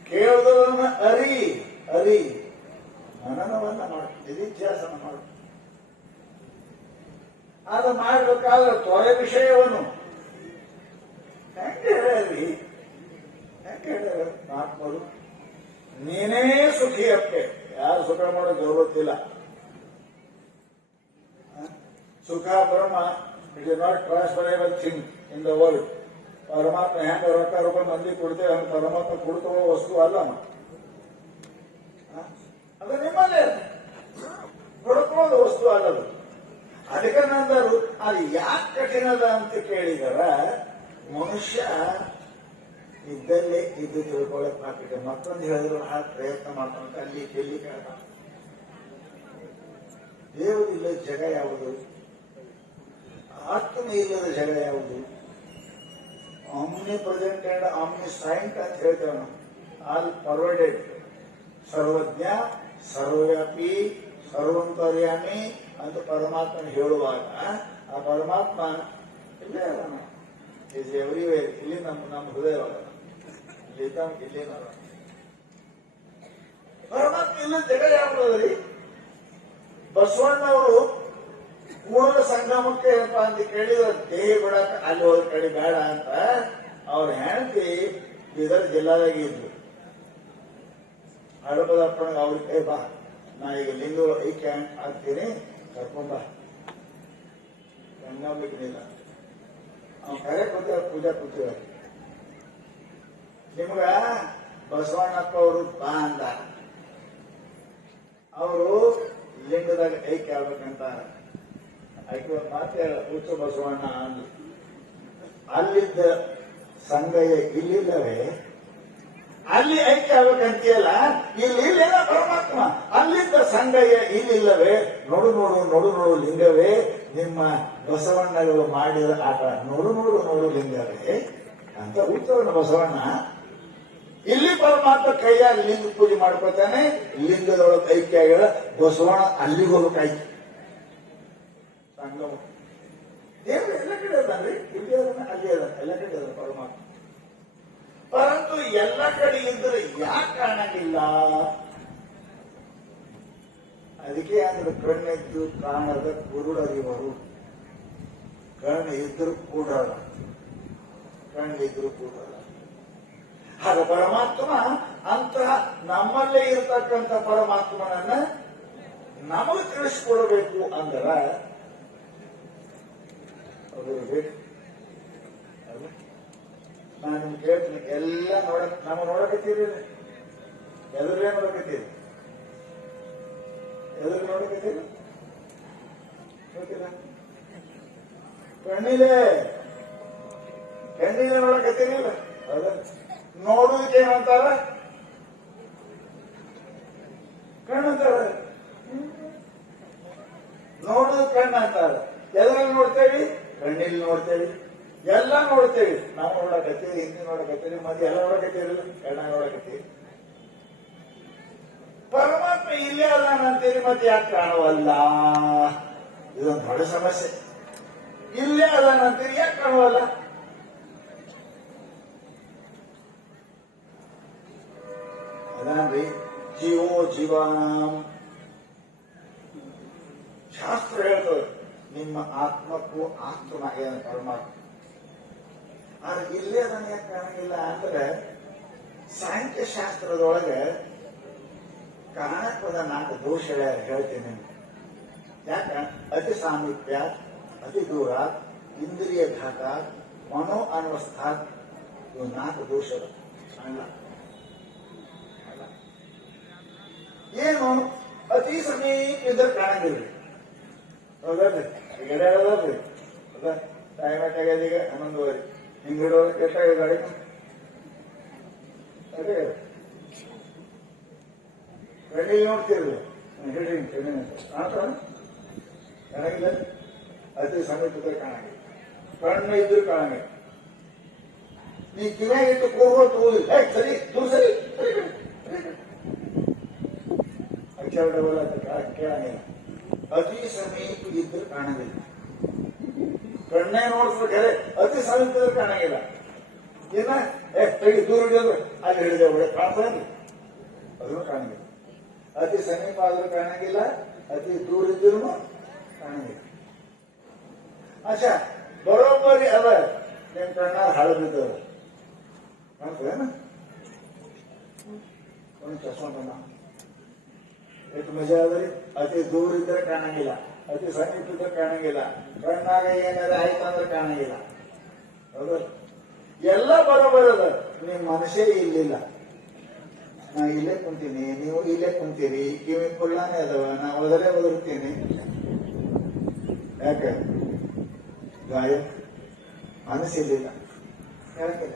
ಕೇಳುವುದನ್ನು ಅರಿ ಮನನವನ್ನ ಮಾಡು, ನಿಧಿಧ್ಯಾಸನ ಮಾಡು. ಅದು ಮಾಡಬೇಕಾದ್ರೆ ತೊರೆ ವಿಷಯವನ್ನು ಹೆಂಗೆ ಹೇಳಿ ಮಹಾತ್ಮರು, ನೀನೇ ಸುಖಿ ಅಪ್ಪೆ. ಯಾರು ಸುಖ ಮಾಡೋದು ಜರುತ್ತಿಲ್ಲ. ಸುಖ ಬ್ರಹ್ಮ it is not transferable thing in the world. ಪರಮಾತ್ಮ ಹೆಂಗ ರೊಕ್ಕ ರೂಪಾಯಿ ಮಂದಿ ಕೊಡ್ತೇವೆ ಅಂತ ಪರಮಾತ್ಮ ಕೊಡ್ತವ ವಸ್ತು ಅಲ್ಲ. ಅದು ನಿಮ್ಮಲ್ಲೇ ಕೊಡ್ಕೊಳ್ಳೋದು ವಸ್ತು ಅಲ್ಲದು. ಅದಕ್ಕೆ ನಂದರು ಅದು ಯಾಕೆ ಕಠಿಣದ ಅಂತ ಕೇಳಿದರ, ಮನುಷ್ಯ ಇದ್ದಲ್ಲೇ ಇದ್ದು ತಿಳ್ಕೊಳ್ಳಕ್ ಆಗ್ತದೆ. ಮತ್ತೊಂದು ಹೇಳಿದ್ರು ಆ ಪ್ರಯತ್ನ ಮಾಡ್ತಾನೆ, ಅಲ್ಲಿ ಕೇಳಿ ಕೇಳ್ತಾನೆ. ದೇವರಿಲ್ಲ ಜಗ ಯಾವುದು? ಆತ್ಮ ಇಲ್ಲದ ಜಗ ಯಾವುದು? Omni present and Omni Saint ಅಂತ ಹೇಳ್ತೇವೆ ನಾವು. ಆಲ್ ಫಾರ್ವರ್ಡೆಡ್, ಸರ್ವಜ್ಞ, ಸರ್ವವ್ಯಾಪಿ, ಸರ್ವಂತರ್ಯಾಮಿ ಅಂತ ಪರಮಾತ್ಮನ ಹೇಳುವಾಗ ಆ ಪರಮಾತ್ಮ ಇಲ್ಲೇ ಅಲ್ಲ, ಇಸ್ ಎವ್ರಿವೇರ್. ಇಲ್ಲಿ ನಮ್ಮ ಹೃದಯ ಇಲ್ಲಿ ಪರಮಾತ್ಮ ಇಲ್ಲ ಜಗ ಯಾವ್ದದ್ರಿ? ಬಸವಣ್ಣವರು ಕೂಡಲ ಸಂಗಮಕ್ಕೆ ಏನಪ್ಪಾ ಅಂತ ಕೇಳಿದ್ರೆ ದೇಹ ಬಿಡಕ ಅಲ್ಲಿ ಹೋದ ಕಡೆ ಬೇಡ ಅಂತ ಅವ್ರ ಹೆಂಡತಿ ಬೀದರ್ ಜಿಲ್ಲಾದಾಗ ಇದ್ರು. ಹಡಪದಪ್ಪನ ಅವ್ರ ಕೈ ಬಾ, ನಾ ಈಗ ಲಿಂಗ ಐಕ್ಯ ಆಗ್ತೀನಿ, ಕರ್ಕೊಂಡ್ ಬಾ. ಗಂಗಾಂಬಿಕನಿಲ್ಲ, ಅವ್ನ ಕರೆ ಕೂತ ಪೂಜಾ ಕೂತೀವ. ನಿಮ್ಗ ಬಸವಣ್ಣಪ್ಪ ಅವರು ಬಾ ಅಂದ. ಅವರು ಲಿಂಗದಾಗ ಐಕ್ಯ ಆಗ್ಬೇಕಂತ ಆಯ್ಕೆ ಮಾತೆ ಹುಚ್ಚು ಬಸವಣ್ಣ ಅಂದ್ರು. ಅಲ್ಲಿದ್ದ ಸಂಗಯ್ಯ ಇಲ್ಲಿಲ್ಲವೇ ಅಲ್ಲಿ ಐಕ್ಯ ಆಗ್ಬೇಕಂತೀಯಲ್ಲ, ಇಲ್ಲೇನ ಪರಮಾತ್ಮ ಅಲ್ಲಿದ್ದ ಸಂಗಯ್ಯ ಇಲ್ಲಿಲ್ಲವೇ? ನೋಡು ನೋಡು ನೋಡು ನೋಡು ಲಿಂಗವೇ, ನಿಮ್ಮ ಬಸವಣ್ಣಗಳು ಮಾಡಿದ ಆಟ ನೋಡು ನೋಡು ನೋಡು ಲಿಂಗವೇ ಅಂತ ಉತ್ತರನ ಬಸವಣ್ಣ. ಇಲ್ಲಿ ಪರಮಾತ್ಮ ಕೈಯಾಗಿ ಲಿಂಗ ಪೂಜೆ ಮಾಡ್ಕೊತಾನೆ, ಲಿಂಗದೊಳಗೆ ಐಕ್ಯ ಆಗ್ಯಾರ. ಬಸವಣ್ಣ ಅಲ್ಲಿಗೆ ಹೋಗ್ಬೇಕಾಯ್ತು. ಸಂಗಮ ದೇವ್ರು ಎಲ್ಲ ಕಡೆ ಅದಾನ್ರಿ, ಇಲ್ಲಿ ಅದನ್ನ ಅಲ್ಲಿ ಅದ, ಎಲ್ಲ ಕಡೆ ಅದ ಪರಮಾತ್ಮ. ಪರಂತು ಎಲ್ಲ ಕಡೆ ಇದ್ರೆ ಯಾಕೆ ಕಾಣಂಗಿಲ್ಲ? ಅದಕ್ಕೆ ಅಂದ್ರೆ ಕಣ್ಣಿದ್ದು ಕಾಣದ ಕುರುಡರಿವರು. ಕಣ್ಣು ಇದ್ರು ಕೂಡಲ್ಲ, ಕಣ್ಣಿದ್ರು ಕೂಡಲ್ಲ. ಆಗ ಪರಮಾತ್ಮ ಅಂತಹ ನಮ್ಮಲ್ಲೇ ಇರತಕ್ಕಂಥ ಪರಮಾತ್ಮನನ್ನ ನಮಗೆ ತಿಳಿಸ್ಕೊಡ್ಬೇಕು ಅಂದ್ರ ಅದು ಬೇಕು. ನಾನು ನಿಮ್ಗೆ ಕೇಳ್ತೀನಿ, ಎಲ್ಲ ನಮ್ಮ ನೋಡಕತ್ತೀರಿ, ಎದುರೇ ನೋಡಕತ್ತೀರಿ, ಎದುರು ನೋಡಕತ್ತೀರಿ, ಗೊತ್ತಿಲ್ಲ ಕಣ್ಣಿಲೆ ನೋಡಕತ್ತೀರಿಲ್ಲ? ಹೌದ? ನೋಡುವುದಕ್ಕೆ ಏನಂತಾರ? ಕಣ್ಣಂತಾರ. ನೋಡುದು ಕಣ್ಣು ಅಂತಾರ. ಎದ್ರಲ್ಲಿ ನೋಡ್ತೇವಿ? ಕಣ್ಣಿಲ್ಲಿ ನೋಡ್ತೇವಿ. ಎಲ್ಲ ನೋಡ್ತೇವಿ. ನಾವು ನೋಡಕತ್ತೀವಿ, ಹಿಂದಿ ನೋಡಕತ್ತೀವಿ, ಮತ್ತೆ ಎಲ್ಲ ನೋಡಕತ್ತೀರಿ, ಕಣ್ಣ ನೋಡಕತ್ತೀವಿ. ಪರಮಾತ್ಮ ಇಲ್ಲೇ ಅದಾನಂತೀರಿ, ಮತ್ತೆ ಯಾಕೆ ಕಾಣುವಲ್ಲ? ಇದೊಂದು ದೊಡ್ಡ ಸಮಸ್ಯೆ. ಇಲ್ಲೇ ಅದಾನಂತೀರಿ, ಯಾಕೆ ಕಾಣುವಲ್ಲ? ಅದಾನ್ರಿ ಜೀವೋ ಜೀವಾನಾಂ. ಶಾಸ್ತ್ರ ಹೇಳ್ತದೆ ನಿಮ್ಮ ಆತ್ಮಕ್ಕೂ ಆತ್ಮ ಏನು ಪರಮಾತ್ಮ. ಆದ್ರೆ ಇಲ್ಲೇ ಅದನ್ನ ಯಾಕೆ ಕಾಣಂಗಿಲ್ಲ ಅಂದ್ರೆ ಸಾಂಖ್ಯ ಶಾಸ್ತ್ರದೊಳಗೆ ಕಾಣಕ್ಕದ 4 ದೋಷ ಹೇಳ್ತೀನಿ. ಯಾಕ? ಅತಿ ಸಾಮೀಪ್ಯ, ಅತಿ ದೂರ, ಇಂದ್ರಿಯ ಘಾತ, ಮನೋ ಅನ್ವಸ್ಥಾ, ಇವು 4 ದೋಷಗಳು. ಅಲ್ಲ ಏನು? ಅತಿ ಸಮೀಪ ಇದ್ರೆ ಕಾಣಂಗಿಲ್ರಿ. ಹೌದಲ್ರಿ? ಗೆಳೆಯದಲ್ರಿ? ಹೌದಾ? ಟೈಮ್ ಆಗಿದೆ, 11:30. ಹಿಂಗಿಡೋದು ಕೆಟ್ಟಾಗ ಗಾಡಿ ಅದೇ ಕಣ್ಣಿಗೆ ನೋಡ್ತಿರ್ಲಿ, ಹೇಳ್ರಿ ಕಣ್ಣಿನ ಕಾಣ್ತಾರ ಕಾಣಂಗಿಲ್ಲ. ಅತಿ ಸಮೀಪ ಇದ್ರೆ ಕಾಣಂಗಿಲ್ಲ, ಕಣ್ಣು ಇದ್ರು ಕಾಣಂಗಿಲ್ಲ. ನೀ ಕಿವಿಯಾಗ ಇಟ್ಟು ಕೂಗೋದು ಹೋಗಿಲ್ಲ, ಸರಿ ದೂರ ಸರಿ ಡಬಲ್ ಕೇಳಂಗಿಲ್ಲ. ಅತಿ ಸಮೀಪ ಇದ್ರೆ ಕಾಣಂಗಿಲ್ಲ. ಕಣ್ಣೇ ನೋಡಿಸ್ಬೇಕಾದ್ರೆ ಅತಿ ಸಮೀಪ ಇದ್ರೆ ಕಾಣಂಗಿಲ್ಲ. ಏನ ತೆಗಿ ದೂರ ಹಿಡಿಯೋದು ಅಲ್ಲಿ ಹಿಡಿದೆ ಒಳ್ಳೆ ಕಾಣ್ತಾನೆ, ಅದನ್ನು ಕಾಣಂಗಿಲ್ಲ. ಅತಿ ಸಮೀಪ ಆದ್ರೂ ಕಾಣಂಗಿಲ್ಲ, ಅತಿ ದೂರ ಇದ್ರೂ ಕಾಣಂಗಿಲ್ಲ. ಅಚ್ಚಾ ಬರೋಬ್ಬರಿ ಅದ ನಿಮ್ ಕಣ್ಣ ಹಾಳು ಬಿದ್ದವ ಕಾಣ್ತದೇನ? ಒಂದು ಚಸ್ಮ ಬಣ್ಣ ಎಷ್ಟು ಮಜಾ ಅದರಿ. ಅತಿ ದೂರ ಇದ್ರೆ ಕಾಣಂಗಿಲ್ಲ, ಅತಿ ಸಮೀಪ ಇದ್ರೆ ಕಾಣಂಗಿಲ್ಲ, ಕಣ್ಣಾಗ ಏನಾರ ಆಯ್ತಂದ್ರೆ ಕಾಣಂಗಿಲ್ಲ. ಹೌದು? ಎಲ್ಲ ಬರೋಬರದ. ನಿಮ್ ಮನಸ್ಸೇ ಇಲ್ಲಿಲ್ಲ. ನಾ ಇಲ್ಲೇ ಕುಂತೀನಿ, ನೀವು ಇಲ್ಲೇ ಕುಂತೀರಿ, ಕಿವಿ ಕುಳ್ಳಾನೆ ಅದಾವ, ನಾ ಒದರುತ್ತೀನಿ. ಯಾಕೆ? ಗಾಯ ಮನಸ್ಸಿಲ್ಲ, ಹೇಳಂಗಿಲ್ಲ.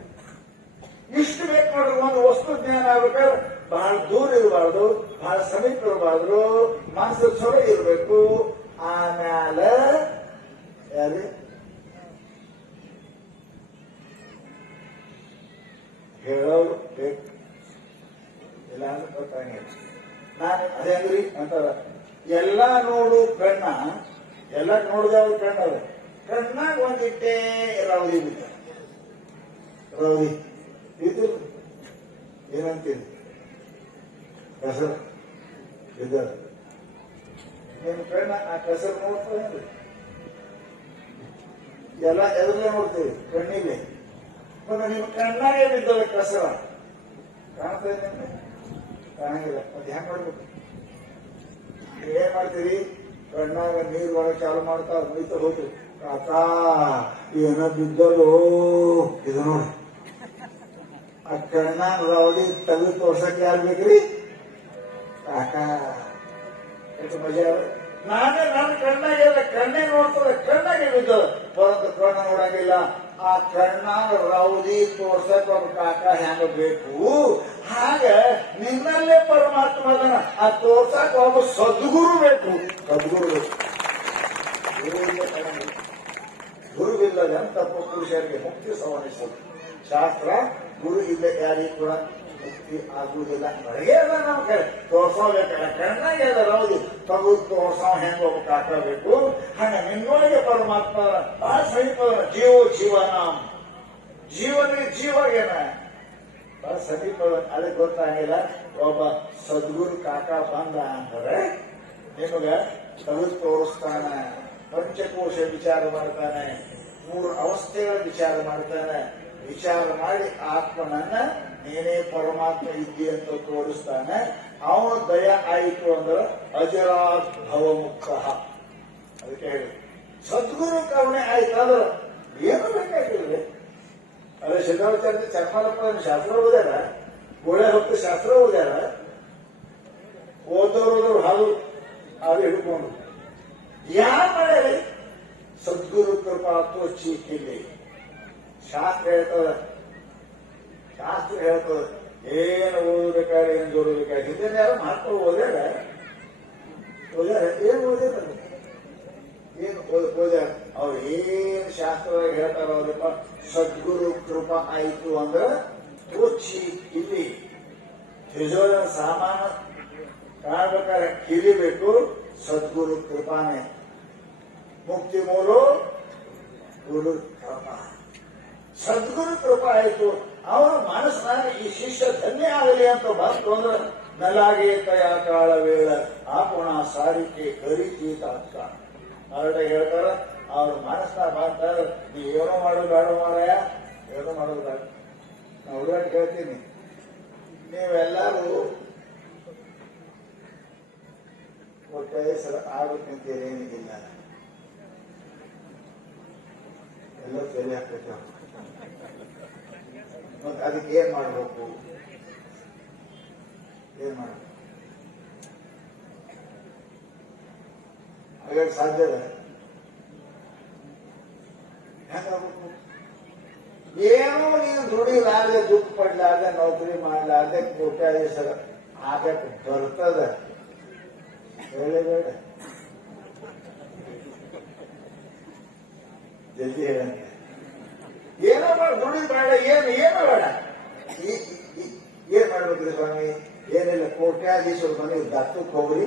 ಇಷ್ಟು ಬೇಕು ನೋಡ್ರಿ. ಒಂದು ವಸ್ತು ಜ್ಞಾನ ಆಗ್ಬೇಕಾದ್ರೆ ಬಹಳ ದೂರ ಇರಬಾರ್ದು, ಬಹಳ ಸಮೀಪ ಇರಬಾರ್ದು, ಮನಸ್ಸು ಚಲೋ ಇರಬೇಕು. ಆಮೇಲೆ ಯಾರು ಹೇಳೋರು ಬೇಕು, ಇಲ್ಲ ಅಂದ್ರೆ ಗೊತ್ತಾಗಿಲ್ಲ. ನಾನು ಅದೇಂದ್ರಿ ಅಂತಾರ, ಎಲ್ಲ ನೋಡು ಕಣ್ಣ, ಎಲ್ಲ ನೋಡಿದವ್ರು ಕಣ್ಣದ, ಕಣ್ಣಾಗ ಒಂದಿಟ್ಟೆ ರೌದಿ ಬಿಟ್ಟ. ರೌದಿ ಇದು ಏನಂತೀನಿ? ಕಸರು ಇದ ನಿಮ್ ಕಣ್ಣ ಆ ಕಸರು ನೋಡ್ತೇವೆ. ಎಲ್ಲ ಎದುರಲ್ಲೇ ನೋಡ್ತೀವಿ, ಕಣ್ಣಿಗೆ. ಮತ್ತೆ ನಿಮ್ ಕಣ್ಣಾಗೆ ಬಿದ್ದದ ಕಸರ ಕಾಣ್ತಾ ಇದೆ, ಕಾಣಂಗಿಲ್ಲ. ಮತ್ತೆ ಹೆಂಗ್ ಮಾಡ್ಬೇಕು? ಏನ್ ಮಾಡ್ತೀರಿ? ಕಣ್ಣಾಗ ನೀರು ಒಳಗೆ ಚಾಲು ಮಾಡ್ತಾ ಮುಯ್ತಾ ಹೋಗ್ತು. ಕಾಕಾ ಏನ ಬಿದ್ದಲು ಇದು ನೋಡಿ. ಆ ಕಣ್ಣಾಗ ರೌಡಿ ತೆಗೆದು ತೋರ್ಸಕ್ ಯಾರು ಬೇಕ್ರಿ? ಕಾಕಾ ಎಷ್ಟು ಮಜಾ. ನಾನೇ ನನ್ನ ಕಣ್ಣಾಗೆ ಕಣ್ಣೇ ನೋಡ್ತದೆ, ಕಣ್ಣಾಗೆ ಬಿದ್ದದ. ಬರೋದು ಕಣ್ಣ ನೋಡಂಗಿಲ್ಲ, ಆ ಕಣ್ಣಾಗ ರೌದಿ ತೋರ್ಸಕ್ ಒಬ್ಬ ಕಾಕ ಹೆಂಗ ಬೇಕು, ಹಾಗ ನಿನ್ನಲ್ಲೇ ಪರಮಾತ್ಮ ಅದನ್ನ ಆ ತೋರ್ಸಕ್ ಒಬ್ಬ ಸದ್ಗುರು ಬೇಕು. ಸದ್ಗುರು ಬೇಕು. ಗುರುವಿಲ್ಲದೆ ತಪ್ಪ ಪುರುಷರಿಗೆ ಮುಕ್ತಿ ಸವಣಿಸೋದು ಶಾಸ್ತ್ರ. ಗುರು ಇಲ್ಲ ಯಾರಿಗೂ ಕೂಡ ಮುಕ್ತಿ ಆಗುವುದಿಲ್ಲ. ಹೊರಗೆ ಅದ ನಾವು ತೋರ್ಸೋಬೇಕಲ್ಲ, ಕಣ್ಣಾಗೆ ಅದ ರೌದಿ ತಗದು ತೋರ್ಸೋ ಹೆಂಗ ಒಬ್ಬ ಕಾಕಬೇಕು. ಹಂಗ ನಿನ್ನೊಳಗೆ ಪರಮಾತ್ಮ ಆ ಸಮೀಪ ಜೀವೋ ಜೀವನ, ಜೀವನ ಜೀವಗೇನ ಬಹಳ ಸಮೀಪ. ಅದಕ್ಕೆ ಗೊತ್ತಾಗಿಲ್ಲ. ಒಬ್ಬ ಸದ್ಗುರು ಕಾಕ ಬಂದ ಅಂದ್ರೆ ನಿಮಗ ತಗದು ತೋರಿಸ್ತಾನ, ಪಂಚಕೋಶ ವಿಚಾರ ಮಾಡ್ತಾನೆ, 3 ಅವಸ್ಥೆಗಳ ವಿಚಾರ ಮಾಡ್ತಾನೆ. ವಿಚಾರ ಮಾಡಿ ಆತ್ಮನನ್ನ ನೀನೇ ಪರಮಾತ್ಮ ಇದ್ದಿ ಅಂತ ತೋರಿಸ್ತಾನೆ. ಅವನು ದಯ ಆಯಿತು ಅಂದ್ರೆ ಅಜರಾದ್ಭವ ಮುಕ್ತ. ಅದಕ್ಕೆ ಹೇಳಿ ಸದ್ಗುರು ಕರುಣೆ ಆಯ್ತಾದ್ರೆ ಏನು ಬೇಕಾಗಿಲ್ರಿ. ಅದೇ ಸಿದ್ಧಾಚಾರ್ಯ ಚರ್ಮಲಪ್ಪ ಶಾಸ್ತ್ರ ಓದ್ಯಾರ, ಗೋಳೆ ಹೊತ್ತು ಶಾಸ್ತ್ರ ಓದ್ಯಾರ. ಓದೋರು ಹಾಲು ಅದು ಹಿಡ್ಕೊಂಡು ಯಾರ ಮಾಡ್ಯಾರಿ? ಸದ್ಗುರು ಕೃಪಾ ತೋಚಿ ಕಿಲ್ಲಿ. ಶಾಸ್ತ್ರ ಹೇಳ್ತದ, ಶಾಸ್ತ್ರ ಹೇಳ್ತದ ಏನು ಓದಬೇಕಾದ್ರೆ ಏನು ಓದಬೇಕಾದ್ರೆ. ಹಿಂದೆ ಯಾರು ಮಹಾತ್ಮ ಓದ್ಯಾರ, ಏನು ಓದ್ಯಾರ, ಏನು ಓದ್ಯಾರ ಅವ್ರು ಏನು ಶಾಸ್ತ್ರದಾಗ ಹೇಳ್ತಾರ ಅವ್ರಪ್ಪ. ಸದ್ಗುರು ಕೃಪಾ ಆಯ್ತು ಅಂದ್ರೆ ತೋಚಿ ಕಿಲ್ಲಿ. ತಿಜೋರ ಸಾಮಾನು ಕಾಣ್ಬೇಕಾದ್ರೆ ಕಿಲಿಬೇಕು. ಸದ್ಗುರು ಕೃಪಾನೆ ಮುಕ್ತಿ ಮೂಲ ಗುರು ಕೃಪಾ. ಸದ್ಗುರು ಕೃಪಾ ಆಯಿತು. ಅವನು ಮನಸ್ಸಿನಾಗ ಈ ಶಿಷ್ಯ ಧನ್ಯ ಆಗಲಿ ಅಂತ ಬಂತು ಅಂದ್ರೆ ನಲಾಗೆ ತಯಾ ಕಾಳ ವೇಳ ಆಪುಣ ಸಾರಿಕೆ ಕರಿತಿ ತಾತ್ಕಾಲ. ಮರಟ ಹೇಳ್ತಾರ ಅವ್ರ ಮನಸ್ಸಿನಾಗ ಬಂತಾರ, ನೀ ಏನೋ ಮಾಡೋದು ಬೇಡ ಮಾರಾಯ, ಏನೋ ಮಾಡೋದು ಬೇಡ. ನಾ ಹುಡುಗಾಟ ಹೇಳ್ತೀನಿ, ನೀವೆಲ್ಲರೂ ಒಟ್ಟಾರೆ ಸಲ ಆಗುತ್ತಂತೇನೇನಿಲ್ಲ, ಎಲ್ಲ ಸರಿ ಆಗ್ತೈತೆ. ಮತ್ತೆ ಅದಕ್ಕೆ ಏನ್ ಮಾಡ್ಬೇಕು? ಏನ್ ಮಾಡ್ಬೇಕು? ಹಾಗಾಗಿ ಸಾಧ್ಯದ ಹೆಂಗಾಗ್ಬೇಕು? ಏನೋ ನೀನು ದುಡಿಲಾರ್ದೆ, ದುಃಖ ಪಡ್ಲಾರ್ದೆ, ನೌಕರಿ ಮಾಡ್ಲಾರ್ದೆ ಕೋಟ್ಯಾಧೀಶರ ಆಗಕ್ಕೆ ಬರ್ತದ ಹೇಳಬೇಡ. ಜಲ್ದಿ ಹೇಳಂಗೆ ಏನೋ ಮಾಡಿ ದುಡಿ ಬೇಡ, ಏನು ಬೇಡ. ಏನ್ ಮಾಡ್ಬೇಕ್ರಿ ಸ್ವಾಮಿ? ಏನಿಲ್ಲ, ಕೋಟ್ಯಾಧೀಶರು ಮನೆ ದತ್ತಕ್ಕೆ ಹೋಗ್ರಿ.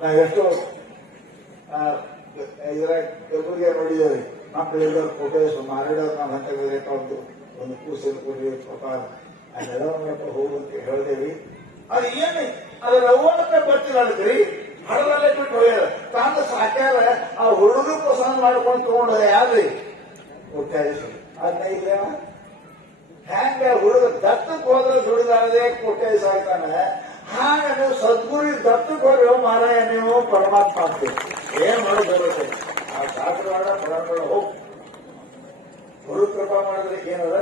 ನಾವೆಷ್ಟೋ ಇದ್ರಾಗ ಕಲಬುರ್ಗಿ ನೋಡಿದೇವ್ರಿ, ಮಕ್ಕಳಿದ್ದವ್ರು ಕೋಟ್ಯಾಧೀಶರು ಮಾರಾಡೋರು. ನಾವು ಅಂತ ಒಂದು ಕೂಸಲ್ಲಿ ಕೊಡ್ರಿ ಪಾಪ ಅದೆಲ್ಲ ಹೋಗಂತ ಹೇಳ್ದೇವಿ. ಅದು ಏನು ಅದ್ರ ರವ್ವಕ್ಕೆ ಬರ್ತಿಲ್ಲ ಅದಕ್ರಿ. ಹಡದಲ್ಲೇ ಬಿಟ್ಟು ಹೋಗ್ಯಾರ. ತಾನು ಸಾಕ್ಯಾರ ಆ ಹುಡುಗ ಪಸಂದ್ ಮಾಡ್ಕೊಂಡು ತಗೊಂಡದ ಯಾವ್ರಿ? ಕೋಟ್ಯಾಧೀಶರು. ಅದನ್ನ ಇಲ್ಲ ಹೆಂಗ ಹುಡುಗ ದತ್ತಕ್ಕೆ ಹೋದ್ರೆ ದುಡಿದಾರದೆ ಕೋಟ್ಯಾಧೀಶ ಆಗ್ತಾನೆ. ಹಾಗ ನೀವು ಸದ್ಗುರು ದತ್ತಕ್ಕೆ ಹೋಗ್ರಿ ಮಾರಾಯ, ನೀವು ಪರಮಾತ್ಮ ಆಗ್ತೀವಿ. ಏನ್ ಮಾಡೋದು ಬರುತ್ತೆ? ಆ ಶಾಸ್ತ್ರವಾಡ ಪರಮಾತ್ಮ ಹೋಗ್ ಗುರು ಕೃಪಾ ಮಾಡಿದ್ರೆ ಏನದ?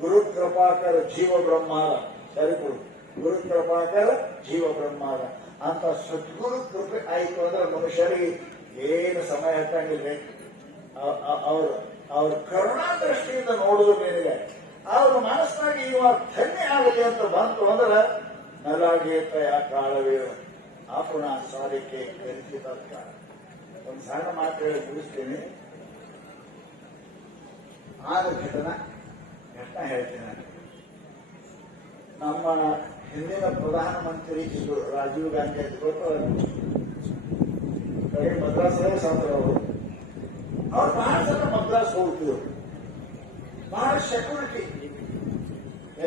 ಗುರು ಕೃಪಾಕರ ಜೀವ ಬ್ರಹ್ಮಾದ. ಸರಿ ಕೊಡು, ಗುರು ಕೃಪಾಕರ ಜೀವ ಬ್ರಹ್ಮಾದ ಅಂತ ಸದ್ಗುರು ಕೃಪೆ ಆಯ್ತು ಅಂದ್ರೆ ಮನುಷ್ಯರಿಗೆ ಏನು ಸಮಯ ಹಾಕಂಗಿಲ್ಲ. ಅವ್ರ ಕರುಣಾ ದೃಷ್ಟಿಯಿಂದ ನೋಡುವ ಮೇಲಿದೆ. ಅವ್ರ ಮನಸ್ಸಿನಾಗ ಇವಾಗ ಧನ್ಯ ಆಗಲಿ ಅಂತ ಬಂತು ಅಂದ್ರೆ ನಲಾಗೇತ ಕಾಳವೇ ಆಪುಣ ಸಾರಿಕೆ ಕರಿತ. ಒಂದು ಸಣ್ಣ ಮಾತು ಹೇಳಿ ಮುಗಿಸ್ತೀನಿ. ಆದ ಘಟನಾ ಹೇಳ್ತೇನೆ. ನಮ್ಮ ಹಿಂದಿನ ಪ್ರಧಾನಮಂತ್ರಿ ರಾಜೀವ್ ಗಾಂಧಿ ಕಡೆ ಮದ್ರಾಸಲ್ಲೇ ಸಾಂದ್ರ ಅವ್ರು ಬಹಳ ಜನ ಮದ್ರಾಸ್ ಹೋಗ್ತಿದ್ರು. ಬಹಳ ಸೆಕ್ಯೂರಿಟಿ,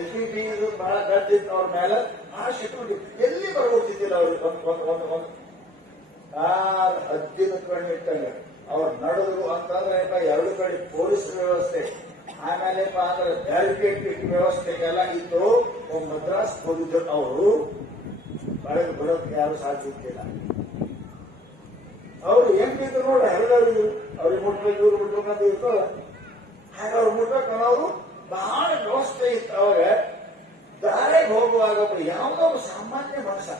LTT ಬಹಳ ಗಟ್ಟಿತ್ತು ಅವ್ರ ಮೇಲೆ. ಬಹಳ ಸೆಕ್ಯೂರಿಟಿ, ಎಲ್ಲಿ ಬರ್ಬೋಗ್ತಿದ್ದಿಲ್ಲ ಅವ್ರಿಗೆ. ಒಂದು ಕಾರ್ ಹದ್ದಿನ ಕಣ್ಣಿಟ್ಟಂಗ ಅವ್ರು ನಡೆದ್ರು ಅಂತಂದ್ರೆ 2 ಕಡೆ ಪೊಲೀಸ್ ವ್ಯವಸ್ಥೆ, ಆಮೇಲೆ ಅಂದ್ರೆ ಬ್ಯಾರಿಕೇಡ್ ವ್ಯವಸ್ಥೆಗೆಲ್ಲ ಇತ್ತು. ಮದ್ರಾಸ್ ಹೋಗಿದ್ರು ಅವರು. ಒಳಗೆ ಬಿಡೋಕೆ ಯಾರು ಸಾಧ್ಯ ಇರ್ತಿಲ್ಲ. ಅವ್ರು ಏನ್ ಬಿದ್ದು ನೋಡ ಹರಿದವ್ರು, ಅವ್ರಿಗೆ ಮುಟ್ಬೇಕು, ಇವ್ರು ಮುಟ್ಬೇಕಂತ ಇರ್ತದ. ಹಾಗೆ ಅವ್ರು ಮುಟ್ಬೇಕನ್ನೋರು ಬಹಳ ವ್ಯವಸ್ಥೆ ಇತ್ತು. ಅವಾಗ ದಾರಿಗೆ ಹೋಗುವಾಗ ಯಾವುದೋ ಸಾಮಾನ್ಯ ಮನುಷ್ಯ,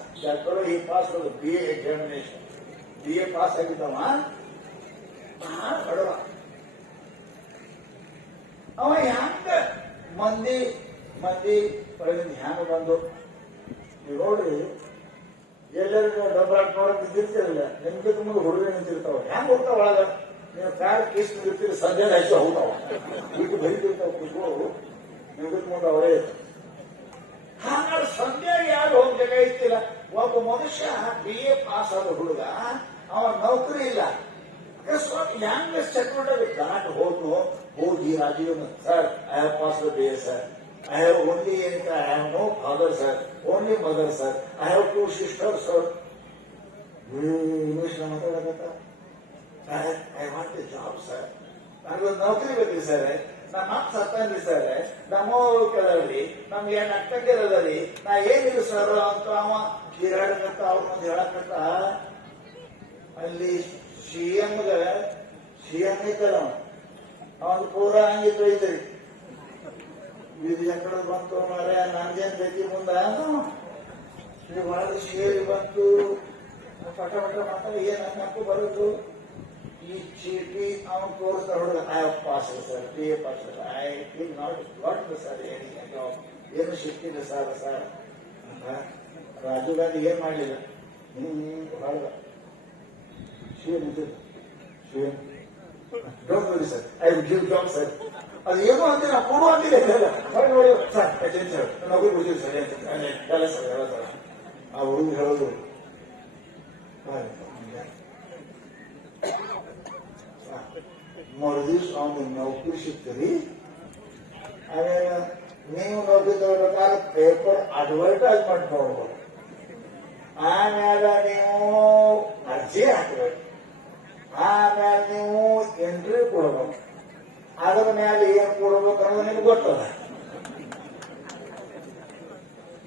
ಈ pass BA examination BA pass ಆಗಿದ್ದವ ಬಡವ. ಅವ ಹ್ಯಾಂಗ ಮಂದಿ ಒಳಗಿಂದ ಹ್ಯಾಂಗ ಬಂದು ನೀವು ನೋಡ್ರಿ, ಎಲ್ಲರಿಗೂ ಡಬ್ಬಲ್ ನೋಡಕ್ ನಿಂತಿರ್ತಿರಲ್ಲ, ನಿಮ್ಗೆ ಮುಂದೆ ಹುಡುಗ ನಿಂತಿರ್ತಾವ, ಹ್ಯಾಂಗ ಹೋಗ್ತಾವ ಒಳಗ. ನೀವು ಕಾರ್ ಕೇಸ್ ನಿಂತಿರ್ತೀರಿ, ಸಂಜೆ ಹಚ್ಚಿ ಹೋಗ್ತಾವ, ಈಗ ಬರೀತಿರ್ತಾವ ಕುತ್ಕೋರು, ನಿಮ್ಗೆ ಮುಂದೆ ಅವರೇ ಇರ್ತಾರೆ. ಹಾಗಾದ್ರೆ ಸಂಜೆ ಯಾರು ಹೋಗ್ಬೇಕಾಗಿತ್ತಿಲ್ಲ. ಒಬ್ಬ ಮನುಷ್ಯ BA ಪಾಸ್ ಆದ ಹುಡುಗ, ಅವ ನೌಕರಿ ಇಲ್ಲ, ಅಕಸ್ಮಾತ್ ಹ್ಯಾಂಗ ಚಕ್ರ ದಾಟ್ ಹೋಗಿ Rajeev sir, I have pass BA sir, I have only I have no father sir, only mother sir, I have 2 sisters sir. English na matalagata. I want a job sir. ನನಗೆ ನೌಕರಿ ಬೇಕು ಸರ್, ನಮ್ಮ ಅಕ್ಕ ಸತ್ತಂದ್ರಿ ಸರ್, ನಮ್ಮ ಕೆಲವರಿ ನಮ್ಗೆ ಏನ್ ಅಕ್ಕಂದಿರೋದ್ರಿ, ನಾ ಏನಿಲ್ಲ ಸರ್ ಅಂತ ಅವ ಕೀರಾಡಕತ್ತ, ಅವ್ರ ಮುಂದೆ ಹೇಳಕತ್ತ. ಅಲ್ಲಿ CM ಐತಲ್ಲ, ಅವನು ಪೂರ ಹಂಗೆ ತೊಯ್ತರಿ. ಇದು ಎಕಡೆ ಬಂತು ಮಾರೆ, ನಂದೇನ್ ಬೇಕಿ ಮುಂದ ಸೇರಿ ಬಂತು, ಪಟ ಮಾತಾಡ ಏನ್ ಮಕ್ಕಳು ಬರೋದು. ಈ ಚೀಟಿ ಅವನು ತೋರಿಸ್ತಾ ಹುಡುಗ, I pass sir, BA pass sir, I will not got sir, ಏನು ಸಿಕ್ಕಿಲ್ಲ ಸರ್ ಅಂತ. ರಾಜೀವ್ ಗಾಂಧಿ ಏನ್ ಮಾಡಲಿಲ್ಲ, ಹೊರಗ don't worry sir, I will give job sir. ಅದು ಏನೋ ಅಂತ ನಾ ಕೊಡು ಅಂತಿದೆ ನೋಡಿ ಸರ್, ಸರ್ ನೌಕರಿ ಕೊಡ್ತೀವಿ ಸರ್ ಎಲ್ಲ ಸರ್ ಹೇಳ್ತಾರ. ಆ ಹುಡುಗ ಹೇಳೋದು, ಮರುದಿವ್ಸ ಅವನಿಗೆ ನೌಕರಿ ಸಿಗ್ತರಿ. ಆಮೇಲೆ ನೀವು ನೌಕರಿ ತಗೋಬೇಕಾದ್ರೆ ಪೇಪರ್ ಅಡ್ವರ್ಟೈಸ್ಮೆಂಟ್ ನೋಡ್ಬೋದು, ಆಮ್ಯಾಗ ನೀವು ಅರ್ಜಿ ಹಾಕಬೇಕು, ಆಮ್ಯಾಗ ನೀವು ಎಂಟ್ರಿ ಕೊಡ್ಬೇಕು, ಅದರ ಮೇಲೆ ಏನ್ ಕೊಡ್ಬೇಕು ಅನ್ನೋದು ನಿಮ್ಗೆ ಗೊತ್ತದ.